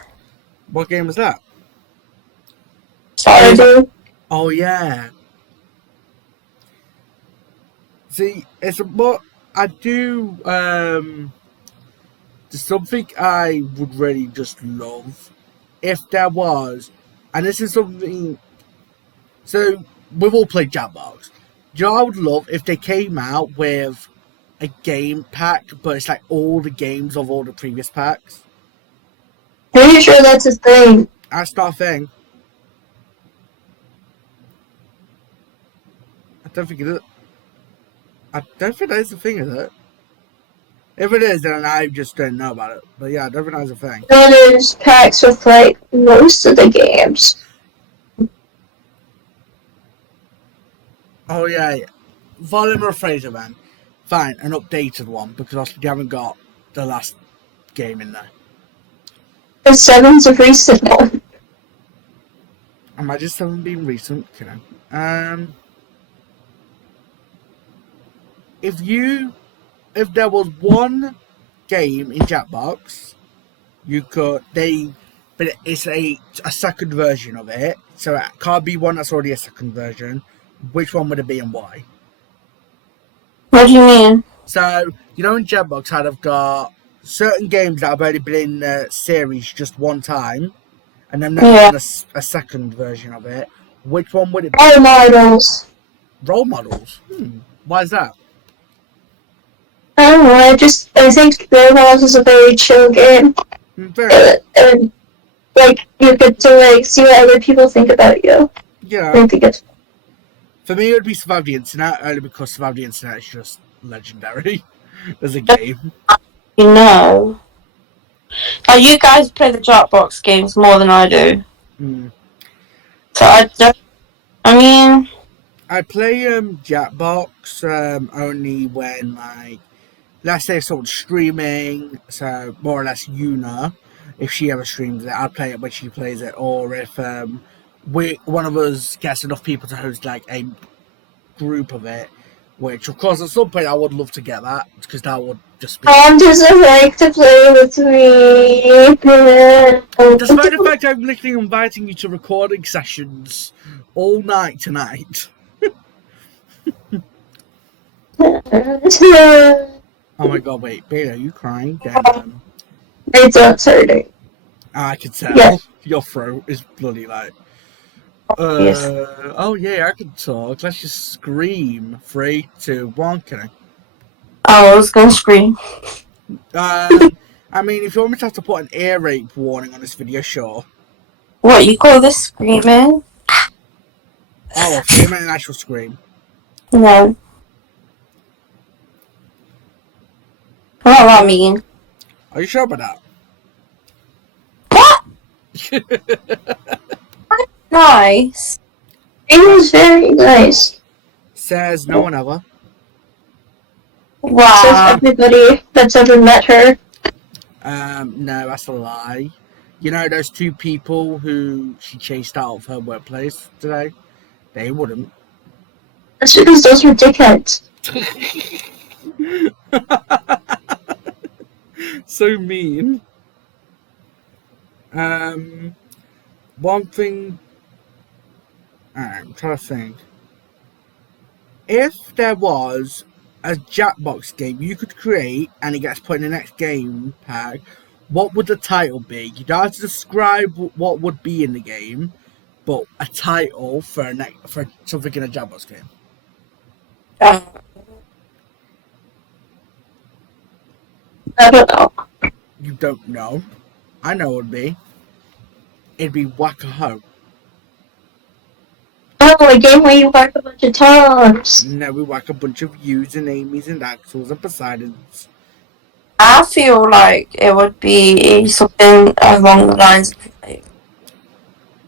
What game was that? I Sorry. do. Oh, yeah. See, it's what I do. There's something I would really just love if there was, and this is something. So we've all played Jackbox. Do you know what I would love if they came out with a game pack, but it's like all the games of all the previous packs? Pretty sure that's a thing. That's not a thing. I don't think it is. I don't think that is a thing, is it? If it is, then I just don't know about it. But yeah, I don't think that's a thing. No, there's packs with like most of the games. Oh yeah. Volume or Fraser man. Fine, an updated one, because you haven't got the last game in there. The 7's a recent one. Imagine 7 being recent, you know. If there was one game in Jackbox, but it's a second version of it. So it can't be one that's already a second version. Which one would it be and why? What do you mean? So, you know in Jetbox how they've got certain games that have only been in the series just one time, and they've never done a second version of it. Which one would it be? Role models. Role models? Why is that? I don't know, I think Role Models is a very chill game. Very. And, like, you get to, like, see what other people think about you. Yeah. I think it's... For me, it would be Survive the Internet, only because Survive the Internet is just legendary as a game. You know. You guys play the Jackbox games more than I do. So I mean... I play Jackbox only when, like, let's say someone's streaming, so more or less Yuna, if she ever streams it, I'll play it when she plays it, or if one of us gets enough people to host, like, a group of it, which, of course, at some point I would love to get that, because that would just be... doesn't like to play with me. Despite the fact I'm literally inviting you to recording sessions all night tonight. Oh my god, wait, Bailey, are you crying? Damn. My throat's hurting. I can tell. Yeah. Your throat is bloody like... Yes. Oh yeah, I can talk. Let's just scream. 3, 2, 1, can I? I was gonna scream. I mean, if you want me to have to put an ear rape warning on this video, sure. What, you call this screaming? Oh, okay, I meant an actual scream. No. What does that mean? Are you sure about that? What? Nice. It was very nice. Says no one ever. Says Wow. everybody that's ever met her. No, that's a lie. You know those 2 people who she chased out of her workplace today? They wouldn't. That's because those were dickheads. So mean. One thing... I'm trying to think. If there was a Jackbox game you could create and it gets put in the next game pack, what would the title be? You don't have to describe what would be in the game, but a title for something in a Jackbox game. I don't know. You don't know? I know what it would be. It'd be Whack-A-Ho. Oh, a game where you whack a bunch of times. No, we whack a bunch of U's and Amy's and Axels and Poseidons. I feel like it would be something along the lines of like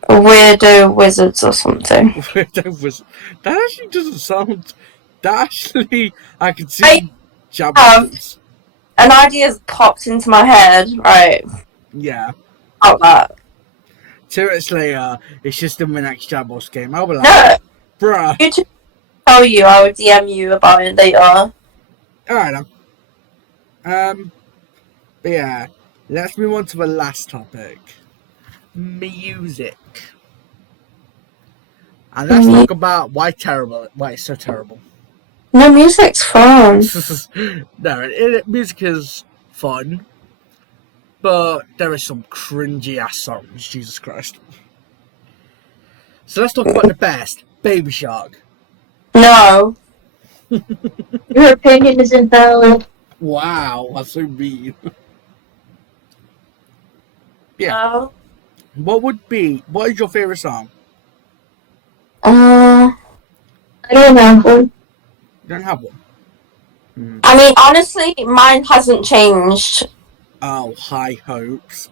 weirdo wizards or something. That actually doesn't sound... That actually... I can see Jabbers. An idea's popped into my head, right? Yeah. About that. 2 minutes later, it's just in my next Jabbos game. I'll be like, No, bruh. you to tell you, I would DM you about it later. Alright then. But yeah, let's move on to the last topic. Music. And let's talk about why it's so terrible. No, music's fun. No, music is fun, but there are some cringy ass songs, Jesus Christ. So let's talk about the best, Baby Shark. No. Your opinion is invalid. Wow, that's so mean. Yeah. No. What is your favourite song? I don't have one. You don't have one? I mean, honestly, mine hasn't changed. Oh, High Hopes.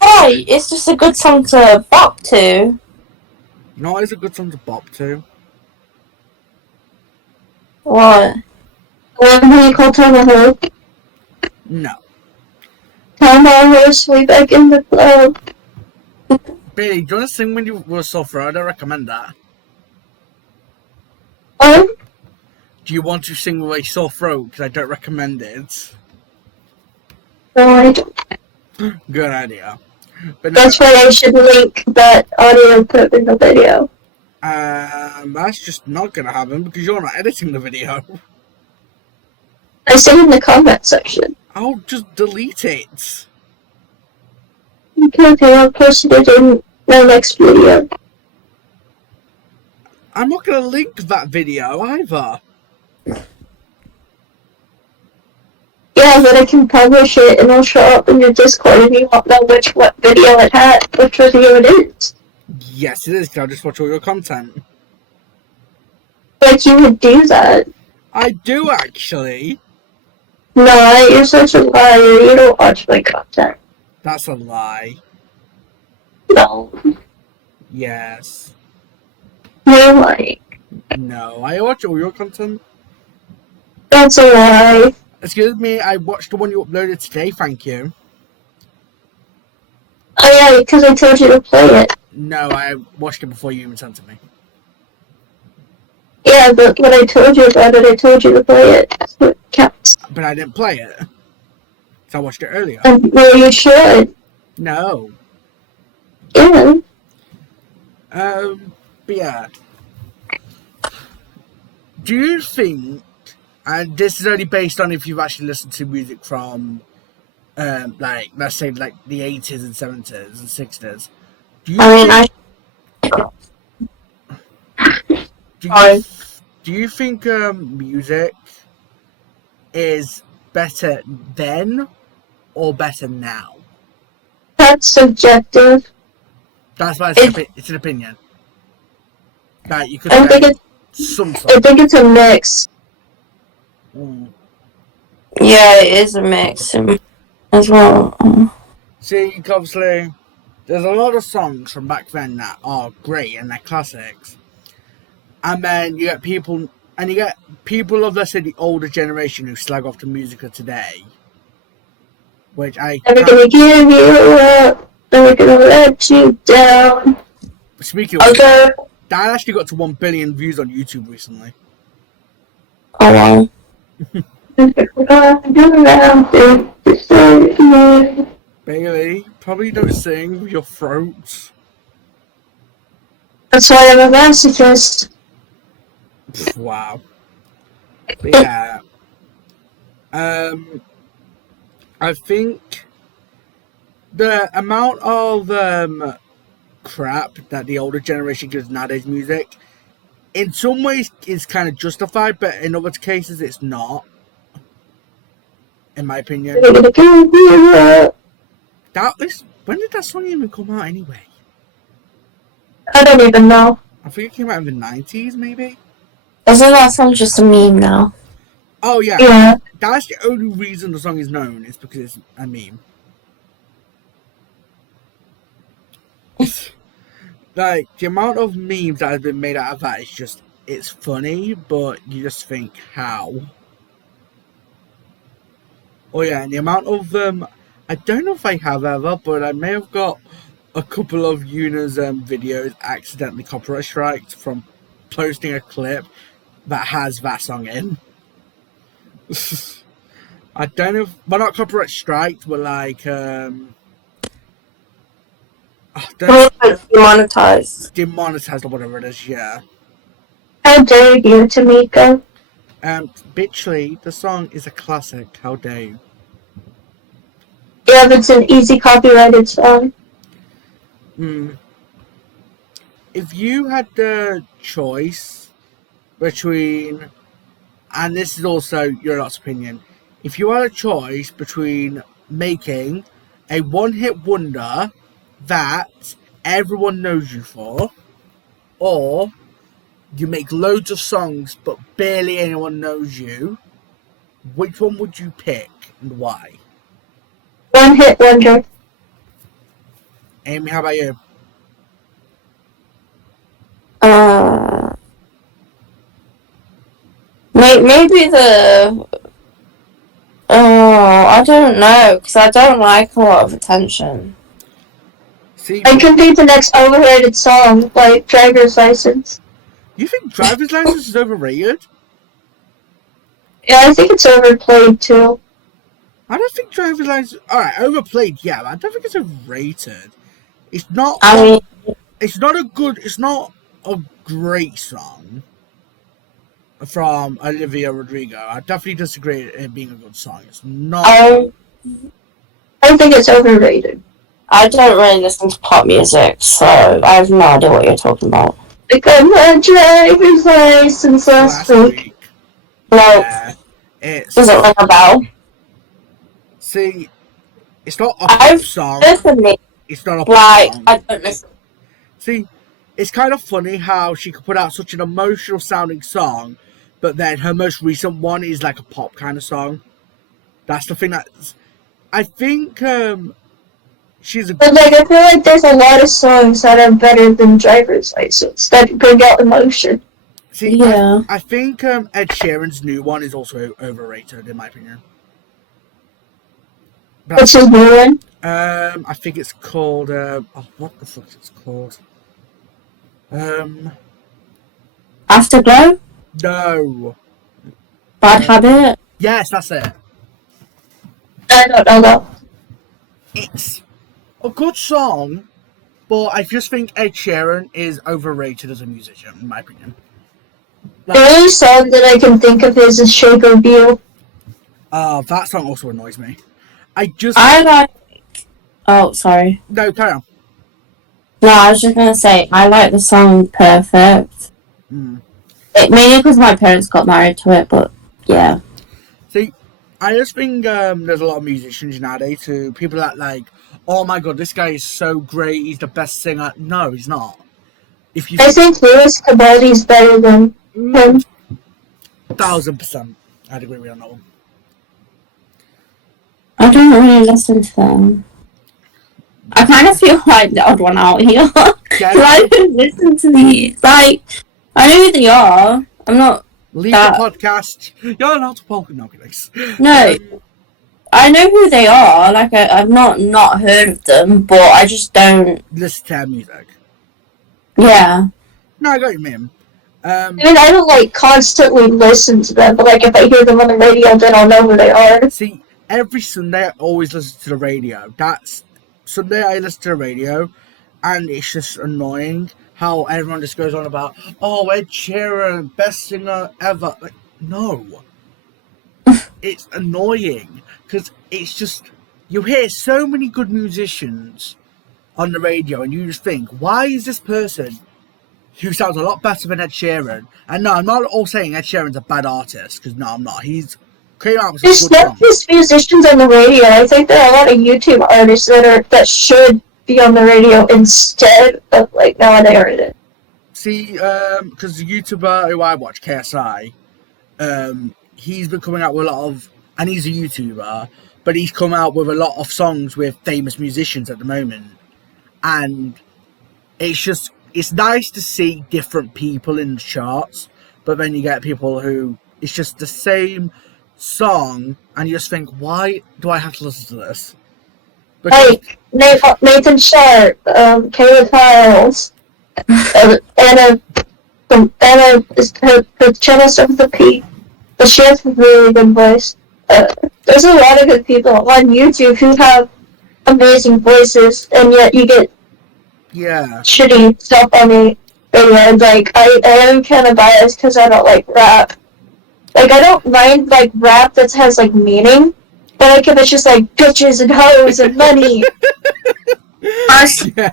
Hey, it's just a good song to bop to. You know what is a good song to bop to? What? One thing called Tomahawk. No. Tomahawk, way back in the club. Bailey, do you want to sing when you were sore? I don't recommend that. What? Do you want to sing with a sore throat? Because I don't recommend it. No, I don't. Good idea. But no, That's why I should link that audio clip in the video. that's just not gonna happen because you're not editing the video. I said in the comment section. I'll just delete it. Okay, I'll post it in the next video. I'm not gonna link that video either. Yeah, but I can publish it and it'll show up in your Discord and you won't know what video it is. Yes, it is, because I'll just watch all your content. Like, you would do that. I do, actually. No, you're such a liar. You don't watch my content. That's a lie. No. Yes. You're lying. No, I watch all your content. That's a lie. Excuse me, I watched the one you uploaded today, thank you. Oh yeah, because I told you to play it. No, I watched it before you even sent it to me. Yeah, but when I told you about it, I told you to play it. That's what counts. But I didn't play it. So I watched it earlier. Well, you should. No. Yeah. But yeah. Do you think, and this is only based on if you've actually listened to music from, like, let's say, like, the 80s and 70s and 60s. Do you think music is better then or better now? That's subjective. That's why it's an opinion. Like, you could I think it's a mix. Mm. Yeah, it is a mix as well. See, obviously, there's a lot of songs from back then that are great and they're classics. And then you get people of, let's say, the older generation who slag off the music of today. Which I Never gonna give you up. Never gonna let you down. Speaking of that actually got to 1 billion views on YouTube recently. Oh wow. Bailey, probably don't sing with your throat. That's why I'm a masochist. Wow. But yeah. I think the amount of crap that the older generation gives nowadays music, in some ways is kind of justified, but in other cases it's not. In my opinion. When did that song even come out anyway? I don't even know. I think it came out in the 90s, maybe? Isn't that song just a meme now? Oh, yeah. Yeah. That's the only reason the song is known, is because it's a meme. Like, the amount of memes that has been made out of that is just, it's funny, but you just think, how? Oh, yeah, and the amount of, I don't know if I have ever, but I may have got a couple of Yuna's videos accidentally copyright striked from posting a clip that has that song in. I don't know if, well, not copyright striked, but like, demonetized or whatever it is, yeah. How dare you, Tamika? Bitchly, the song is a classic, how dare you? Yeah, but it's an easy copyrighted song. If you had the choice between, and this is also your lot's opinion, if you had a choice between making a one-hit wonder that everyone knows you for, or you make loads of songs but barely anyone knows you, which one would you pick and why? One-hit wonder. Aimee, how about you? Maybe I don't know, because I don't like a lot of attention. See, I can think the next overrated song, like Driver's License. You think Driver's License is overrated? Yeah, I think it's overplayed too. I don't think Driver's License. Alright, overplayed, yeah, but I don't think it's overrated. It's not. I mean, It's not a good. It's not a great song from Olivia Rodrigo. I definitely disagree with it being a good song. It's not. I think it's overrated. I don't really listen to pop music, so I have no idea what you're talking about. I got my driver's license last week. No, Yeah, does it ring a bell? See, it's not a pop I've song. definitely, It's not a pop like, song. I don't listen. See, it's kind of funny how she could put out such an emotional sounding song, but then her most recent one is like a pop kind of song. That's the thing I think she's a. But like, I feel like there's a lot of songs that are better than Driver's License that bring out emotion. See, Yeah. I think Ed Sheeran's new one is also overrated in my opinion. But What's his new one? I think it's called. What the fuck is it called? Afterglow? No. Bad Habit? Yes, that's it. I don't know that. It's a good song, but I just think Ed Sheeran is overrated as a musician, in my opinion. The only song that I can think of is Shape of You. That song also annoys me. I like... Oh, sorry. No, carry on. No, I was just going to say, I like the song Perfect. Mainly because my parents got married to it, but yeah. See, I just think there's a lot of musicians nowadays who people that like, oh my god, this guy is so great, he's the best singer. No, he's not. I think Lewis Capaldi's better than him. 1000%. I'd agree with you on that one. I don't really listen to them. I kind of feel like the odd one out here. Because I don't listen to these. Like, I know who they are. I'm not... Leave the podcast. You're not a Pokemon. No. I know who they are. Like, I've not heard of them, but I just don't... Listen to their music. Yeah. No, I got you, ma'am. I mean, I don't like constantly listen to them, but like if I hear them on the radio, then I'll know who they are. See, every Sunday I always listen to the radio. That's Sunday I listen to the radio, and it's just annoying how everyone just goes on about, oh, Ed Sheeran, best singer ever. Like, no. It's annoying, because it's just, you hear so many good musicians on the radio, and you just think, why is this person who sounds a lot better than Ed Sheeran? And no, I'm not all saying Ed Sheeran's a bad artist, because no, I'm not. He's came out with some There's good not songs. just musicians on the radio. I think there are a lot of YouTube artists that should be on the radio instead of like nowadays. See, because the YouTuber who I watch, KSI, he's been coming out with a lot of, and he's a YouTuber, but he's come out with a lot of songs with famous musicians at the moment. And it's nice to see different people in the charts, but then you get people who, it's just the same song, and you just think, why do I have to listen to this? Because, Like Nathan Sharp, Kayla Kyles, Anna her channel stuff with the P. But she has a really good voice. There's a lot of good people on YouTube who have amazing voices, and yet you get shitty stuff on the radio. Like, I am kind of biased because I don't like rap. Like, I don't mind, like, rap that has, like, meaning, but, like, if it's just, like, bitches and hoes and money. That's the thing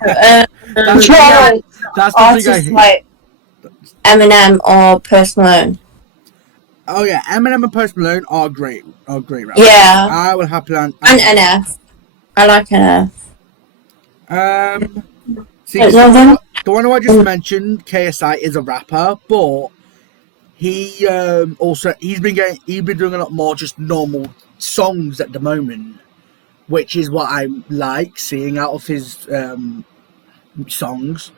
I hate. Like Eminem or Post Malone. Oh yeah, Eminem and Post Malone are great rappers. Yeah. I will happily... And NF. I like NF. See, the one who I just mentioned, KSI, is a rapper, but he's been doing a lot more just normal songs at the moment, which is what I like seeing out of his songs.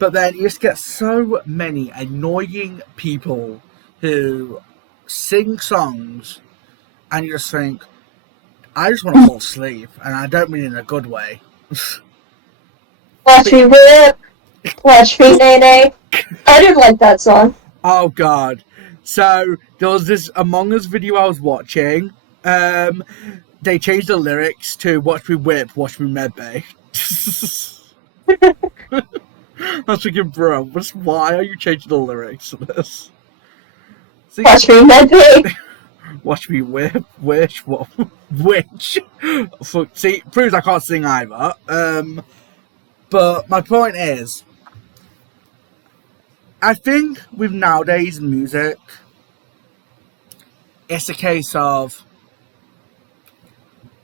But then you just get so many annoying people who sing songs, and you just think, I just want to fall asleep, and I don't mean in a good way. Watch me whip, watch me nay nay. I didn't like that song. Oh god. So there was this Among Us video I was watching. they changed the lyrics to "Watch me whip, watch me medbay." I was thinking, bro, why are you changing the lyrics to this? See, Watch me medbay. watch me whip, which, what, which? Fuck, see, proves I can't sing either. But my point is, I think with nowadays music, it's a case of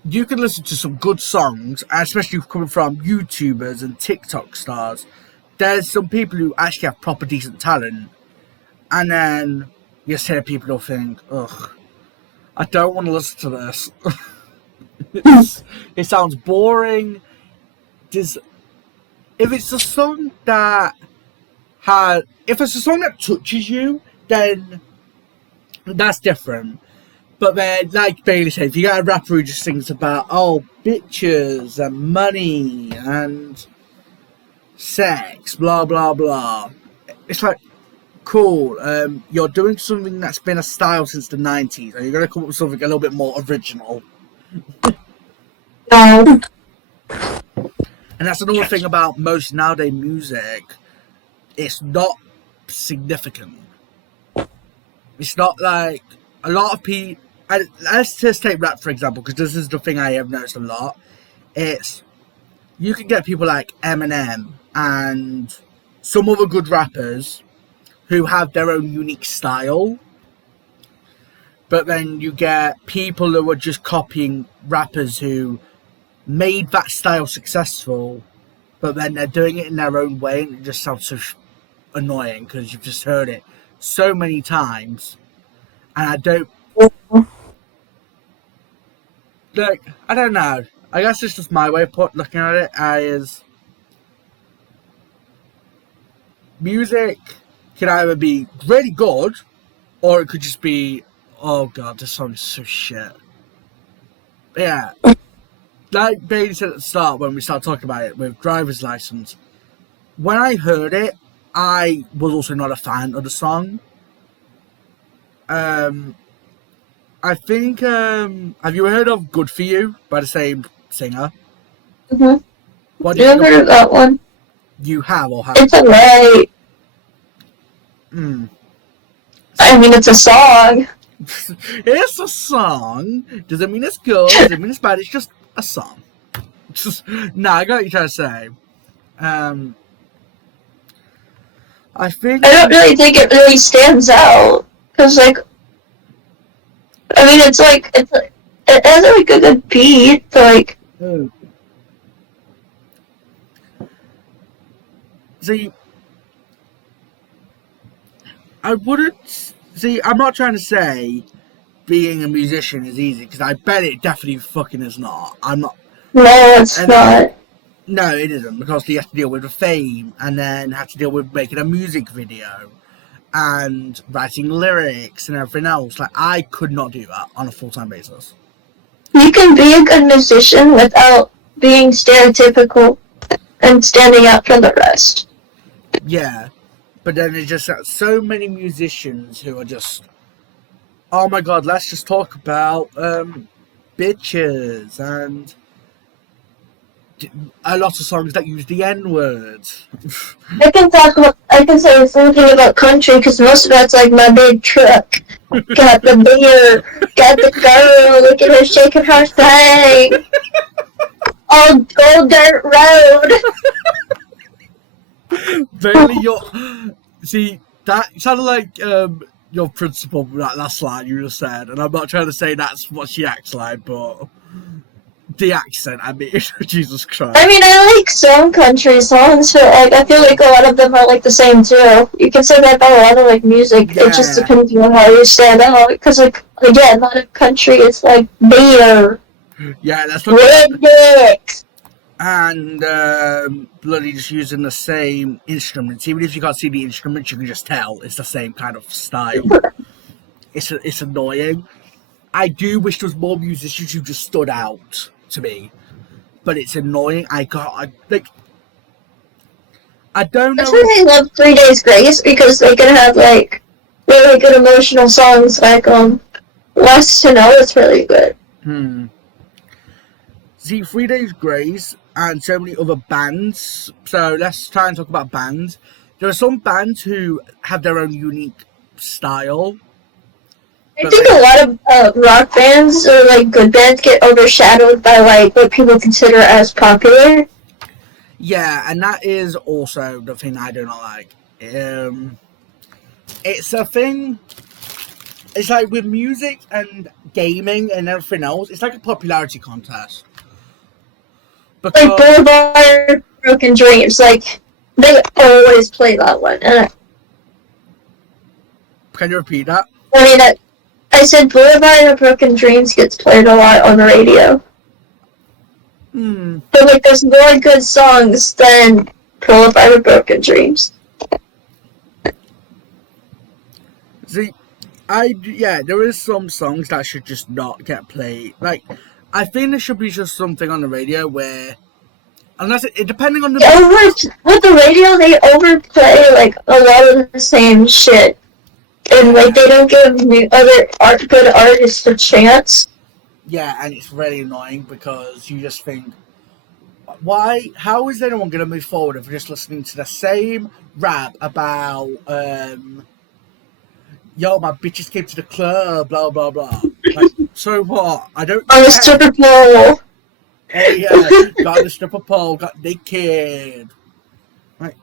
you can listen to some good songs, especially coming from YouTubers and TikTok stars. There's some people who actually have proper decent talent, and then you just hear people who think, ugh, I don't want to listen to this. It sounds boring. If it's a song that touches you, then that's different. But then, like Bailey said, if you got a rapper who just sings about, bitches and money and sex, blah, blah, blah. It's like, cool, you're doing something that's been a style since the 90s, and you're going to come up with something a little bit more original. No. And that's another thing about most nowadays music. It's not significant. It's not like a lot of people. Let's just take rap for example, because this is the thing I have noticed a lot. It's you can get people like Eminem and some other good rappers who have their own unique style, but then you get people who are just copying rappers who made that style successful, but then they're doing it in their own way, and it just sounds so annoying because you've just heard it so many times. And I don't know. I guess it's just my way of looking at it. As music can either be really good, or it could just be, oh god, this song is so shit. Yeah. Like Bailey said at the start when we started talking about it with Driver's License, when I heard it, I was also not a fan of the song. I think, have you heard of Good For You by the same singer? Mm-hmm. What do you I've heard of that one. You have or haven't? It's alright. I mean, it's a song. It's a song. Doesn't mean it's good. Doesn't mean it's bad. It's just a song. I got what you're trying to say. I think... I don't really think it really stands out. Because, like... I mean, it has, like, a good beat, but, like... See... I'm not trying to say being a musician is easy, because I bet it definitely fucking is not. I'm not... No, it's not. No, it isn't, because you have to deal with the fame, and then have to deal with making a music video, and writing lyrics, and everything else. Like, I could not do that on a full-time basis. You can be a good musician without being stereotypical and standing out from the rest. Yeah, but then there's just so many musicians who are just, oh my god, let's just talk about bitches and a lot of songs that use the N-word. I can say the same thing about country, because most of that's like my big truck. Got the beer, got the girl, look at her shaking her thing. Old dirt road. Bailey, see, that sounded like your principal, that last line you just said, and I'm not trying to say that's what she acts like, but the accent, I mean, Jesus Christ. I mean, I like some country songs, but like, I feel like a lot of them are like the same too. You can say that about a lot of like music. Yeah. It just depends on how you stand out. Because like, again, a lot of country is like beer, Yeah, that's what. rednecks. And bloody just using the same instruments. Even if you can't see the instruments, you can just tell it's the same kind of style. It's annoying. I do wish there was more musicians who just stood out to me, but it's annoying. I don't know. That's why I love 3 Days Grace, because they can have like really good emotional songs like West to Know is really good. See, 3 Days Grace and so many other bands. So let's try and talk about bands. There are some bands who have their own unique style. I think a lot of rock bands or like good bands get overshadowed by like what people consider as popular. Yeah, and that is also the thing I do not like. It's a thing. It's like with music and gaming and everything else. It's like a popularity contest. Because, Like Boulevard Broken Dreams, like they always play that one. And can you repeat that? I mean, I said Boulevard of Broken Dreams gets played a lot on the radio. But like, there's more good songs than Boulevard of Broken Dreams. See, there is some songs that should just not get played. Like, I think there should be just something on the radio where, unless depending on the With the radio, they overplay like a lot of the same shit, and like they don't give good artists a chance. Yeah, and it's really annoying because you just think, why? How is anyone going to move forward if we're just listening to the same rap about, yo, my bitches came to the club, blah blah blah. Like, so what? I don't. On the stripper pole. Oh yeah, got the stripper pole, got naked. Like,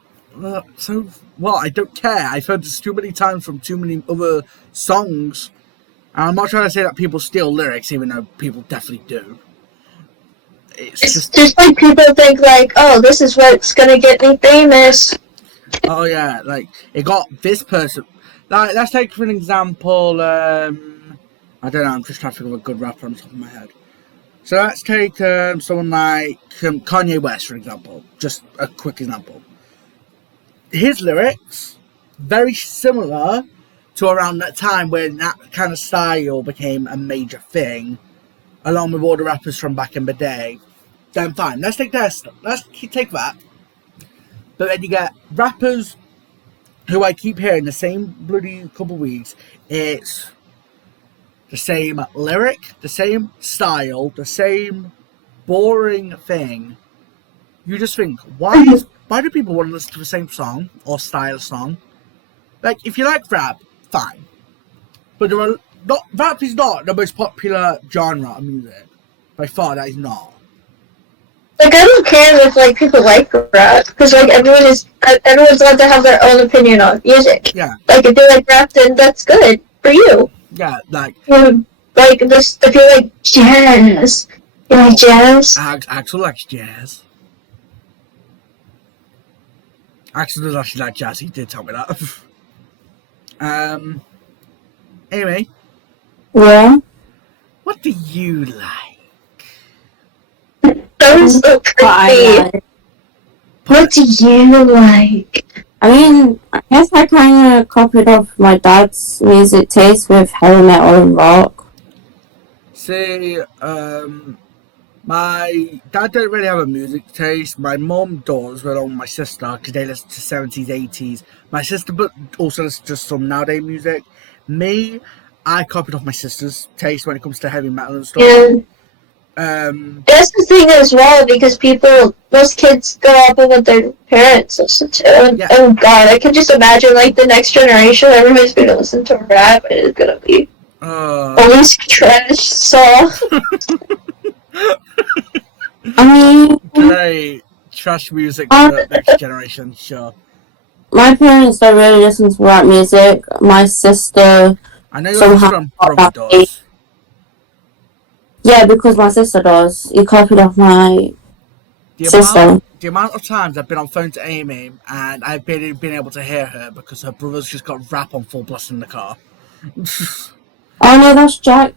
so what? I don't care. I've heard this too many times from too many other songs. And I'm not trying to say that people steal lyrics, even though people definitely do. It's just like people think like, oh, this is what's gonna get me famous. Oh yeah, like it got this person. Like, let's take for an example. I don't know. I'm just trying to think of a good rapper on the top of my head. So let's take someone like Kanye West, for example. Just a quick example. His lyrics very similar to around that time when that kind of style became a major thing, along with all the rappers from back in the day. Then fine, let's take that. Let's take that. But then you get rappers who I keep hearing the same bloody couple weeks. It's the same lyric, the same style, the same boring thing. You just think, why do people want to listen to the same song or style of song? Like, if you like rap, fine. But rap is not the most popular genre of music. By far, that is not. Like, I don't care if like people like rap, because like everyone's allowed to have their own opinion on music. Yeah. Like, if you like rap, then that's good for you. Yeah, like this. If you like jazz, you like jazz. Axel likes jazz. Axel does actually like jazz. He did tell me that. Anyway. Yeah. What do you like? That was so creepy. What do you like? I mean, I guess I kind of copied off my dad's music taste with heavy metal and rock. See, my dad don't really have a music taste. My mum does, along with my sister, because they listen to 70s, 80s. My sister but also listens to some nowadays music. Me, I copied off my sister's taste when it comes to heavy metal and stuff. Yeah. That's the thing as well, because most kids grow up with what their parents listen to. And, yeah. Oh god, I can just imagine like the next generation, everybody's gonna listen to rap, and it's gonna be always trash song. I mean, great trash music for the next generation, sure. My parents don't really listen to rap music. My sister, I know your sister probably does. Yeah, because my sister does. You copied off my sister. The amount of times I've been on phone to Aimee and I've been able to hear her because her brother's just got rap on full blast in the car. Oh no, that's Jack.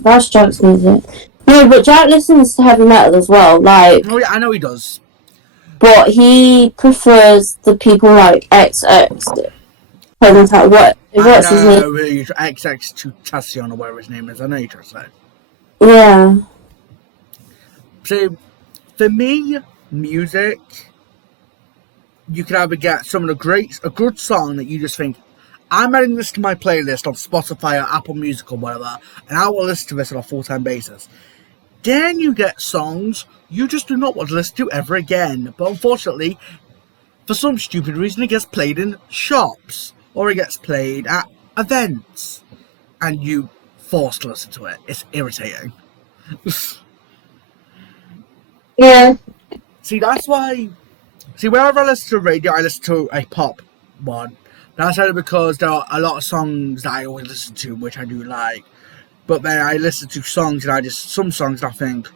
That's Jack's music. No, but Jack listens to heavy metal as well. Like, oh yeah, I know he does. But he prefers the people like XX. What's his name? XX Tentacion or whatever his name is. I know you're trying to say. Yeah. So, for me, music, you can either get a good song that you just think, I'm adding this to my playlist on Spotify or Apple Music or whatever, and I will listen to this on a full-time basis. then you get songs you just do not want to listen to ever again. But unfortunately, for some stupid reason, it gets played in shops or it gets played at events, and you forced to listen to it. It's irritating. Yeah. See, that's why. See, whenever I listen to radio, I listen to a pop one. That's only because there are a lot of songs that I always listen to, which I do like. But then I listen to songs and some songs I think,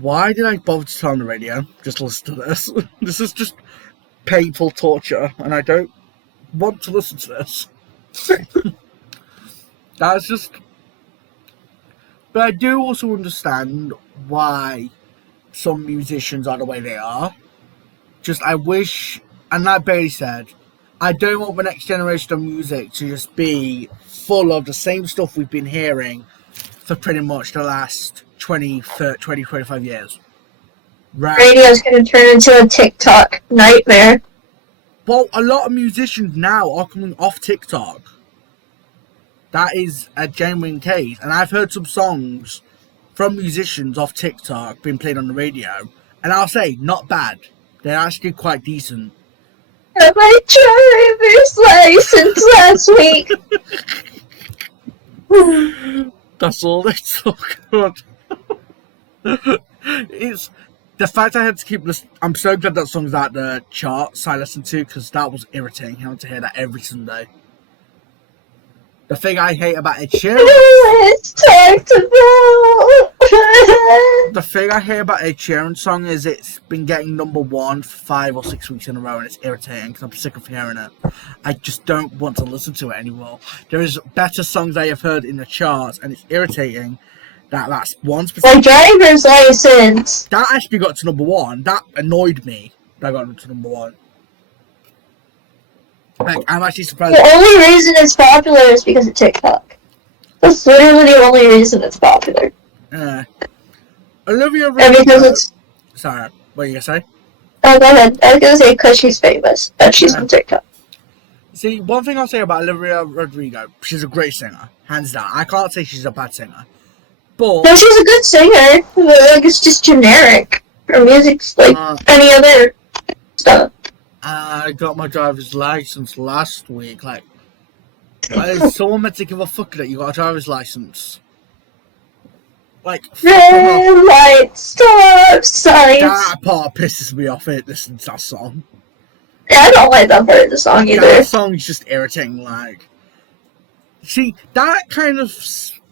why did I bother to turn on the radio? Just listen to this. This is just painful torture, and I don't want to listen to this. That's just. But I do also understand why some musicians are the way they are. Just, I wish, and like Bailey said, I don't want the next generation of music to just be full of the same stuff we've been hearing for pretty much the last 20, 25 years. Right. Radio's gonna turn into a TikTok nightmare. Well, a lot of musicians now are coming off TikTok. That is a genuine case. And I've heard some songs from musicians off TikTok being played on the radio. And I'll say, not bad. They're actually quite decent. Got my driver's license last week. That's all they talk about. It's the fact I had to keep listening. I'm so glad that song's at the charts I listened to, because that was irritating having to hear that every Sunday. The thing I hate about Ed Sheeran. Let's talk about. The thing I hear about Ed Sheeran's song is it's been getting #1 for 5 or 6 weeks in a row, and it's irritating because I'm sick of hearing it. I just don't want to listen to it anymore. There is better songs I have heard in the charts, and it's irritating that that's one specific. My driver's license. That actually got to #1. That annoyed me. That got to #1. Like, I'm actually surprised. The only reason it's popular is because of TikTok. That's literally the only reason it's popular. Olivia And because Rodrigo. it's. Sorry, what are you gonna say? Oh, go ahead. I was gonna say because she's famous, but she's on TikTok. See, one thing I'll say about Olivia Rodrigo, she's a great singer, hands down. I can't say she's a bad singer, but No, she's a good singer, but like it's just generic. Her music's like any other stuff. I got my driver's license last week. Like, is someone meant to give a fuck that you got a driver's license? Like, Red light, stop signs. that part pisses me off. It listen to that song. Yeah, I don't like that part of the song either. That song's just irritating. Like, see, that kind of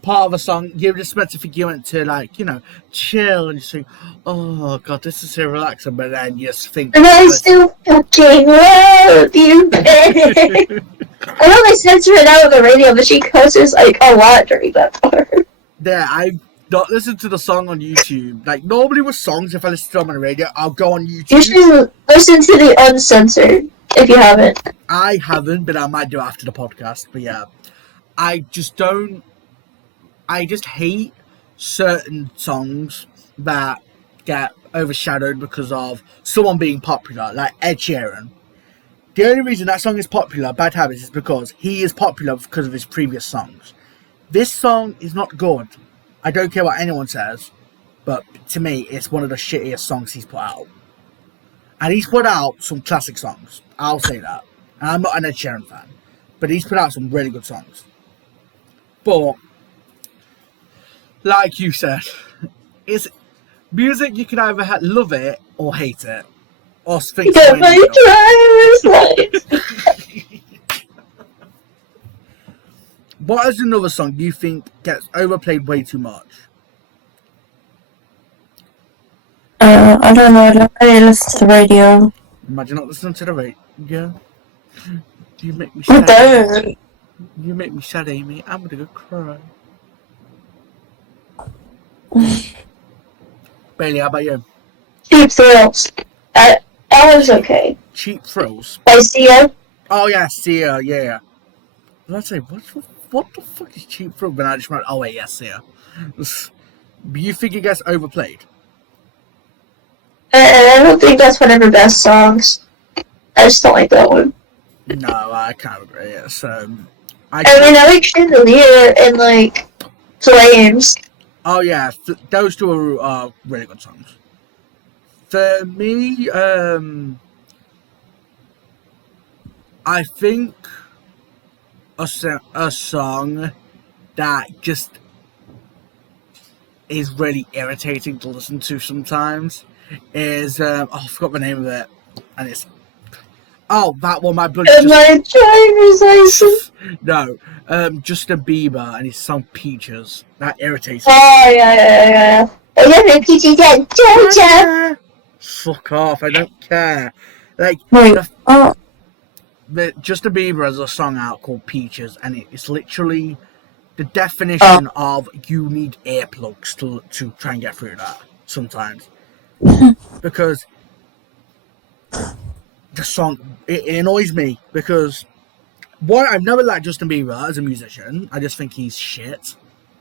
part of a song, you're just meant to think you went to, like, you know, chill and just think, oh god, this is so relaxing, but then you just think. And I still fucking love you, babe. I know they censor it out of the radio, but she cusses like a lot during that part. Yeah, I don't listen to the song on YouTube. Like, normally with songs, if I listen to them on the radio, I'll go on YouTube. You should listen to the uncensored if you haven't. I haven't, but I might do after the podcast. But yeah, I just hate certain songs that get overshadowed because of someone being popular, like Ed Sheeran. The only reason that song is popular, Bad Habits, is because he is popular because of his previous songs. This song is not good. I don't care what anyone says, but to me, it's one of the shittiest songs he's put out. And he's put out some classic songs. I'll say that. And I'm not an Ed Sheeran fan, but he's put out some really good songs. But, like you said, it's music you can either love it or hate it. Or think Get my driver's license. What is another song you think gets overplayed way too much? I don't know. I don't really listen to the radio. Imagine not listening to the radio. You make me I sad. don't. You make me sad, Amy. I'm gonna go cry. Bailey, how about you? Cheap Thrills. That was okay. Cheap Thrills. By Sia. Oh yeah, Sia, yeah. Let's say, what the fuck is Cheap Thrills? But I just went, oh wait, yeah, Sia. Do you think it gets overplayed? I don't think that's one of her best songs. I just don't like that one. No, I can't agree. It's, I mean, I like Chandelier and like Flames. Oh yeah, those two are really good songs. For me, I think a song that just is really irritating to listen to sometimes is I forgot the name of it, and it's that one, my blood. My driver's license. No, Justin Bieber and his song Peaches. That irritates me. Oh yeah. I love the peaches and Georgia. Fuck off! I don't care. Like Justin Bieber has a song out called Peaches, and it's literally the definition of you need earplugs to try and get through that sometimes. Because the song, it annoys me because one, I've never liked Justin Bieber as a musician. I just think he's shit.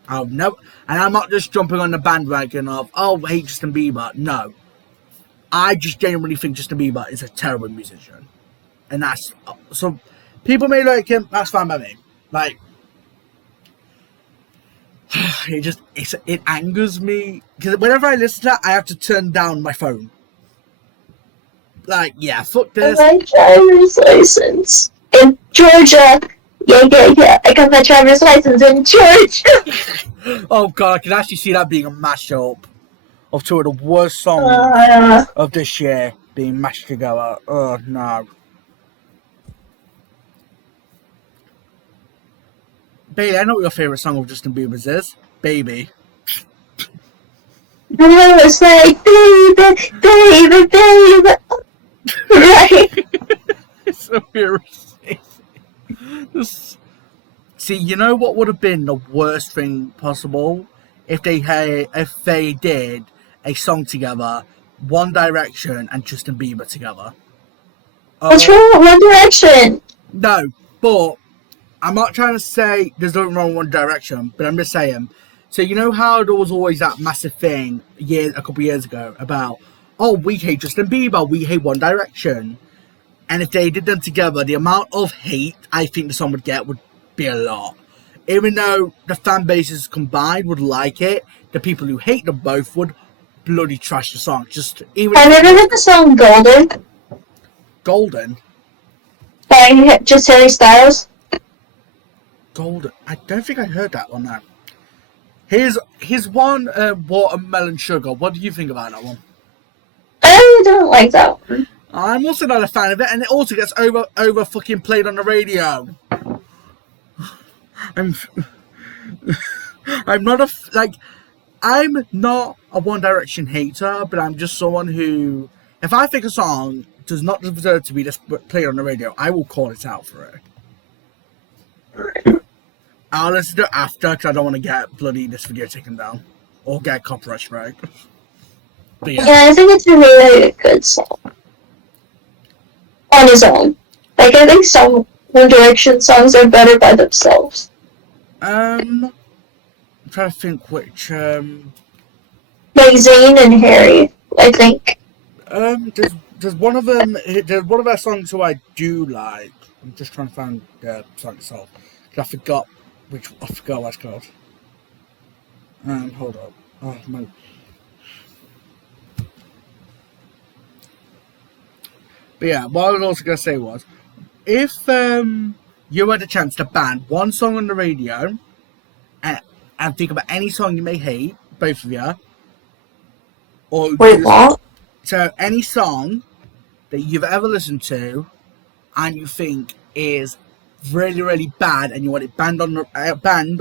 And I'm not just jumping on the bandwagon of, I hate Justin Bieber. No. I just genuinely think Justin Bieber is a terrible musician. And that's, so people may like him, that's fine by me. Like, it angers me because whenever I listen to that, I have to turn down my phone. Like, yeah, fuck this. My driver's license in Georgia. Yeah. I got my driver's license in Georgia. Oh god, I can actually see that being a mashup of two of the worst songs of this year being mashed together. Oh no. Bailey, I know what your favourite song of Justin Bieber's is. Baby. And I was like, baby. Right. It's so irritating. See, you know what would have been the worst thing possible if they did a song together, One Direction and Justin Bieber together. What's wrong with One Direction? No, but I'm not trying to say there's nothing wrong with One Direction, but I'm just saying. So you know how there was always that massive thing a couple years ago about, we hate Justin Bieber, we hate One Direction. And if they did them together, the amount of hate I think the song would get would be a lot. Even though the fan bases combined would like it, the people who hate them both would bloody trash the song. Have you ever heard the song Golden? Golden? By just Harry Styles? Golden? I don't think I heard that one now. Here's one, Watermelon Sugar. What do you think about that one? I don't like that one. I'm also not a fan of it, and it also gets over fucking played on the radio. I'm not I'm not a One Direction hater, but I'm just someone who, if I think a song does not deserve to be just played on the radio, I will call it out for it. I'll listen to it after because I don't want to get bloody this video taken down or get copyright strike. But yeah, I think it's a really good song on his own. Like, I think some One Direction songs are better by themselves. I'm trying to think which. Like Zayn and Harry, I think. There's one of them. There's one of their songs who I do like. I'm just trying to find the song itself. I forgot what it's called. Hold up. Oh man. But yeah, what I was also going to say was, if you had a chance to ban one song on the radio and think about any song you may hate, both of you, or wait, what? So any song that you've ever listened to and you think is really, really bad and you want it banned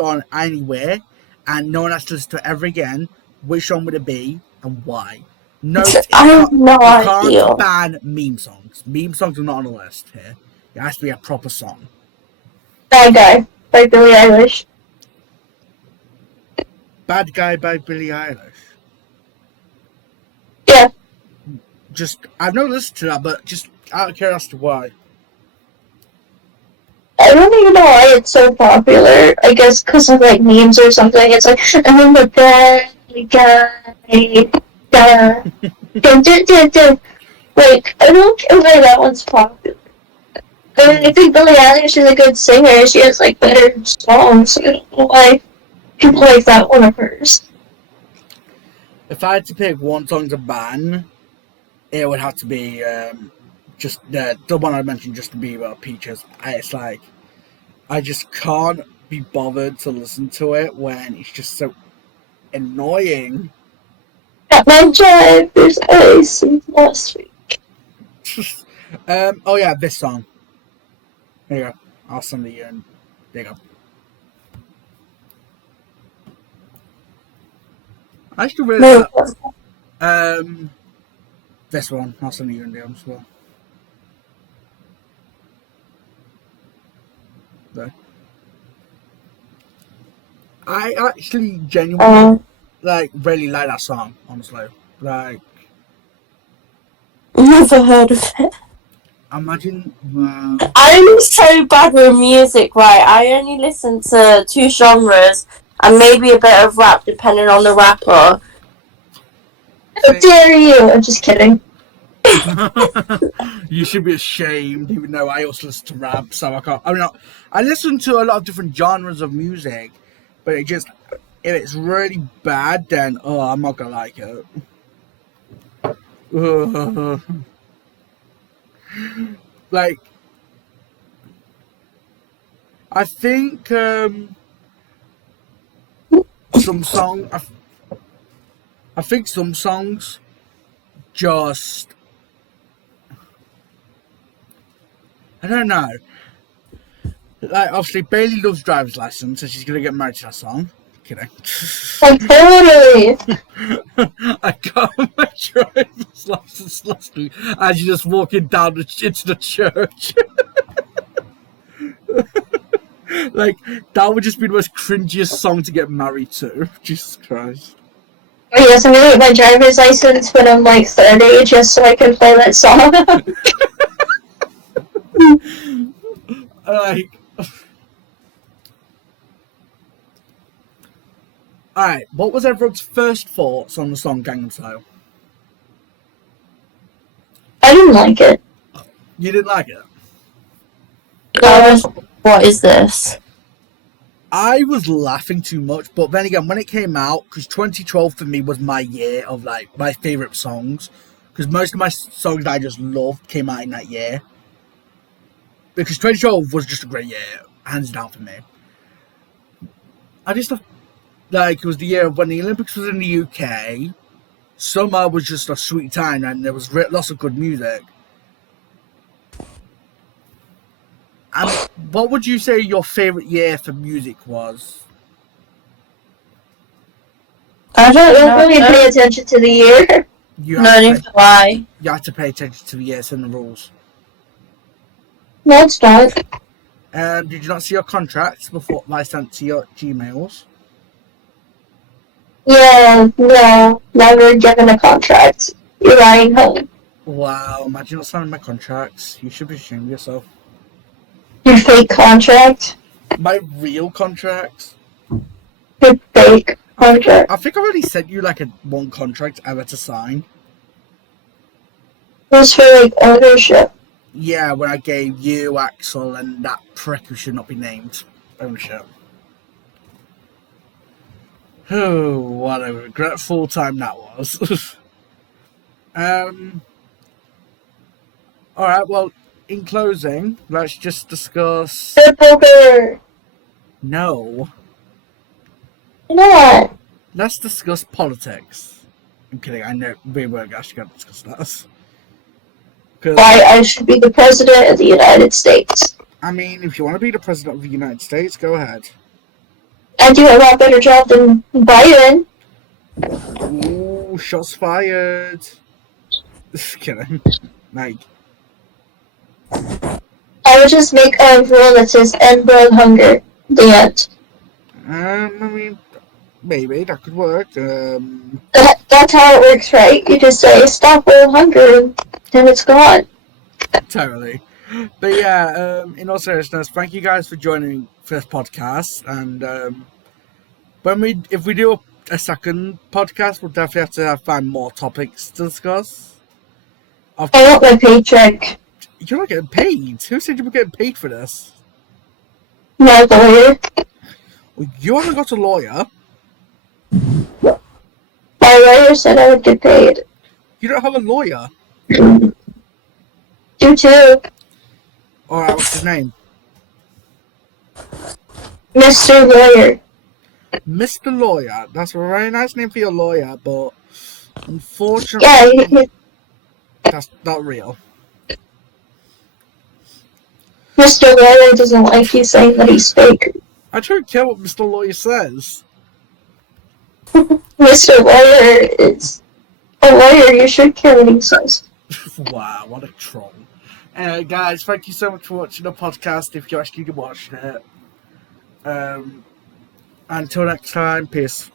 on anywhere and no one has to listen to it ever again, which one would it be and why? No, I have no idea. Can't ban meme songs. Meme songs are not on the list here. It has to be a proper song. Bad Guy by Billie Eilish. Bad Guy by Billie Eilish. Yeah. I've never listened to that, but just out of curiosity, why? I don't even know why it's so popular. I guess because of like memes or something. It's like, I'm the bad guy. Like, I don't get why that one's popular. I mean, I think Billie Eilish is a good singer. She has like better songs. I don't know why people like that one of hers. If I had to pick one song to ban, it would have to be just the one I mentioned, Justin Bieber, Peaches. It's like I just can't be bothered to listen to it when it's just so annoying. At my job, there's ice since last week. Oh yeah, this song. There you go. I'll send it you and there you go. I actually really like this one. I'll send it you and DM as well. There. I actually genuinely really like that song, honestly. Like, Never heard of it. imagine. I'm so bad with music, right? I only listen to 2 genres and maybe a bit of rap, depending on the rapper. How dare you? I'm just kidding. You should be ashamed, even though I also listen to rap, so I can't. I mean, I listen to a lot of different genres of music, but it just, if it's really bad, then I'm not gonna like it. Like, I think some songs. I think some songs just. I don't know. Like, obviously, Bailey loves Driver's License, so she's gonna get married to that song. Kidding. Like, totally. I got my driver's license last week as you're just walking down into the church. Like, that would just be the most cringiest song to get married to. Jesus Christ. Oh yes, I'm gonna get my driver's license when I'm like 30 just so I can play that song. Like, alright, what was everyone's first thoughts on the song Gangnam Style? I didn't like it. You didn't like it? What is this? I was laughing too much, but then again, when it came out, because 2012 for me was my year of like my favourite songs, because most of my songs that I just loved came out in that year. Because 2012 was just a great year, hands down for me. I just thought, like, it was the year when the Olympics was in the UK, summer was just a sweet time, and there was lots of good music. And what would you say your favourite year for music was? I don't really pay attention to the year. You Why? You have to pay attention to the years and the rules. No, it's not. Did you not see your contracts before I sent to your Gmails? Yeah, no, never given a contract. You're lying home. Wow, imagine not signing my contracts. You should be ashamed of yourself. Your fake contract? My real contracts? Your fake contract. I think I've already sent you like one contract ever to sign. It was for like ownership. Yeah, when I gave you, Axel, and that prick who should not be named ownership. Oh, what a regretful time that was. Alright, well, in closing, let's just discuss... Poker! No. What? Let's discuss politics. I'm kidding, I know we weren't actually going to discuss that. Why I should be the president of the United States. I mean, if you want to be the president of the United States, go ahead. I do a lot better job than Biden. Ooh, shots fired. Just kidding. Like, I would just make a rule that says end world hunger. The end. I mean, maybe that could work. That's how it works, right? You just say stop world hunger and it's gone. Totally. But yeah, in all seriousness, thank you guys for joining for this podcast. And if we do a second podcast, we'll definitely have to find more topics to discuss. I want my paycheck. You're not getting paid. Who said you were getting paid for this? My lawyer. Well, you haven't got a lawyer. My My lawyer said I would get paid. You don't have a lawyer? You too, Alright, what's his name? Mr. Lawyer. Mr. Lawyer. That's a very nice name for your lawyer, but Yeah, unfortunately, that's not real. Mr. Lawyer doesn't like you saying that he's fake. I don't care what Mr. Lawyer says. Mr. Lawyer is a lawyer. You should care what he says. Wow, what a troll. Anyway, guys, thank you so much for watching the podcast if you actually watched it. Until next time, peace.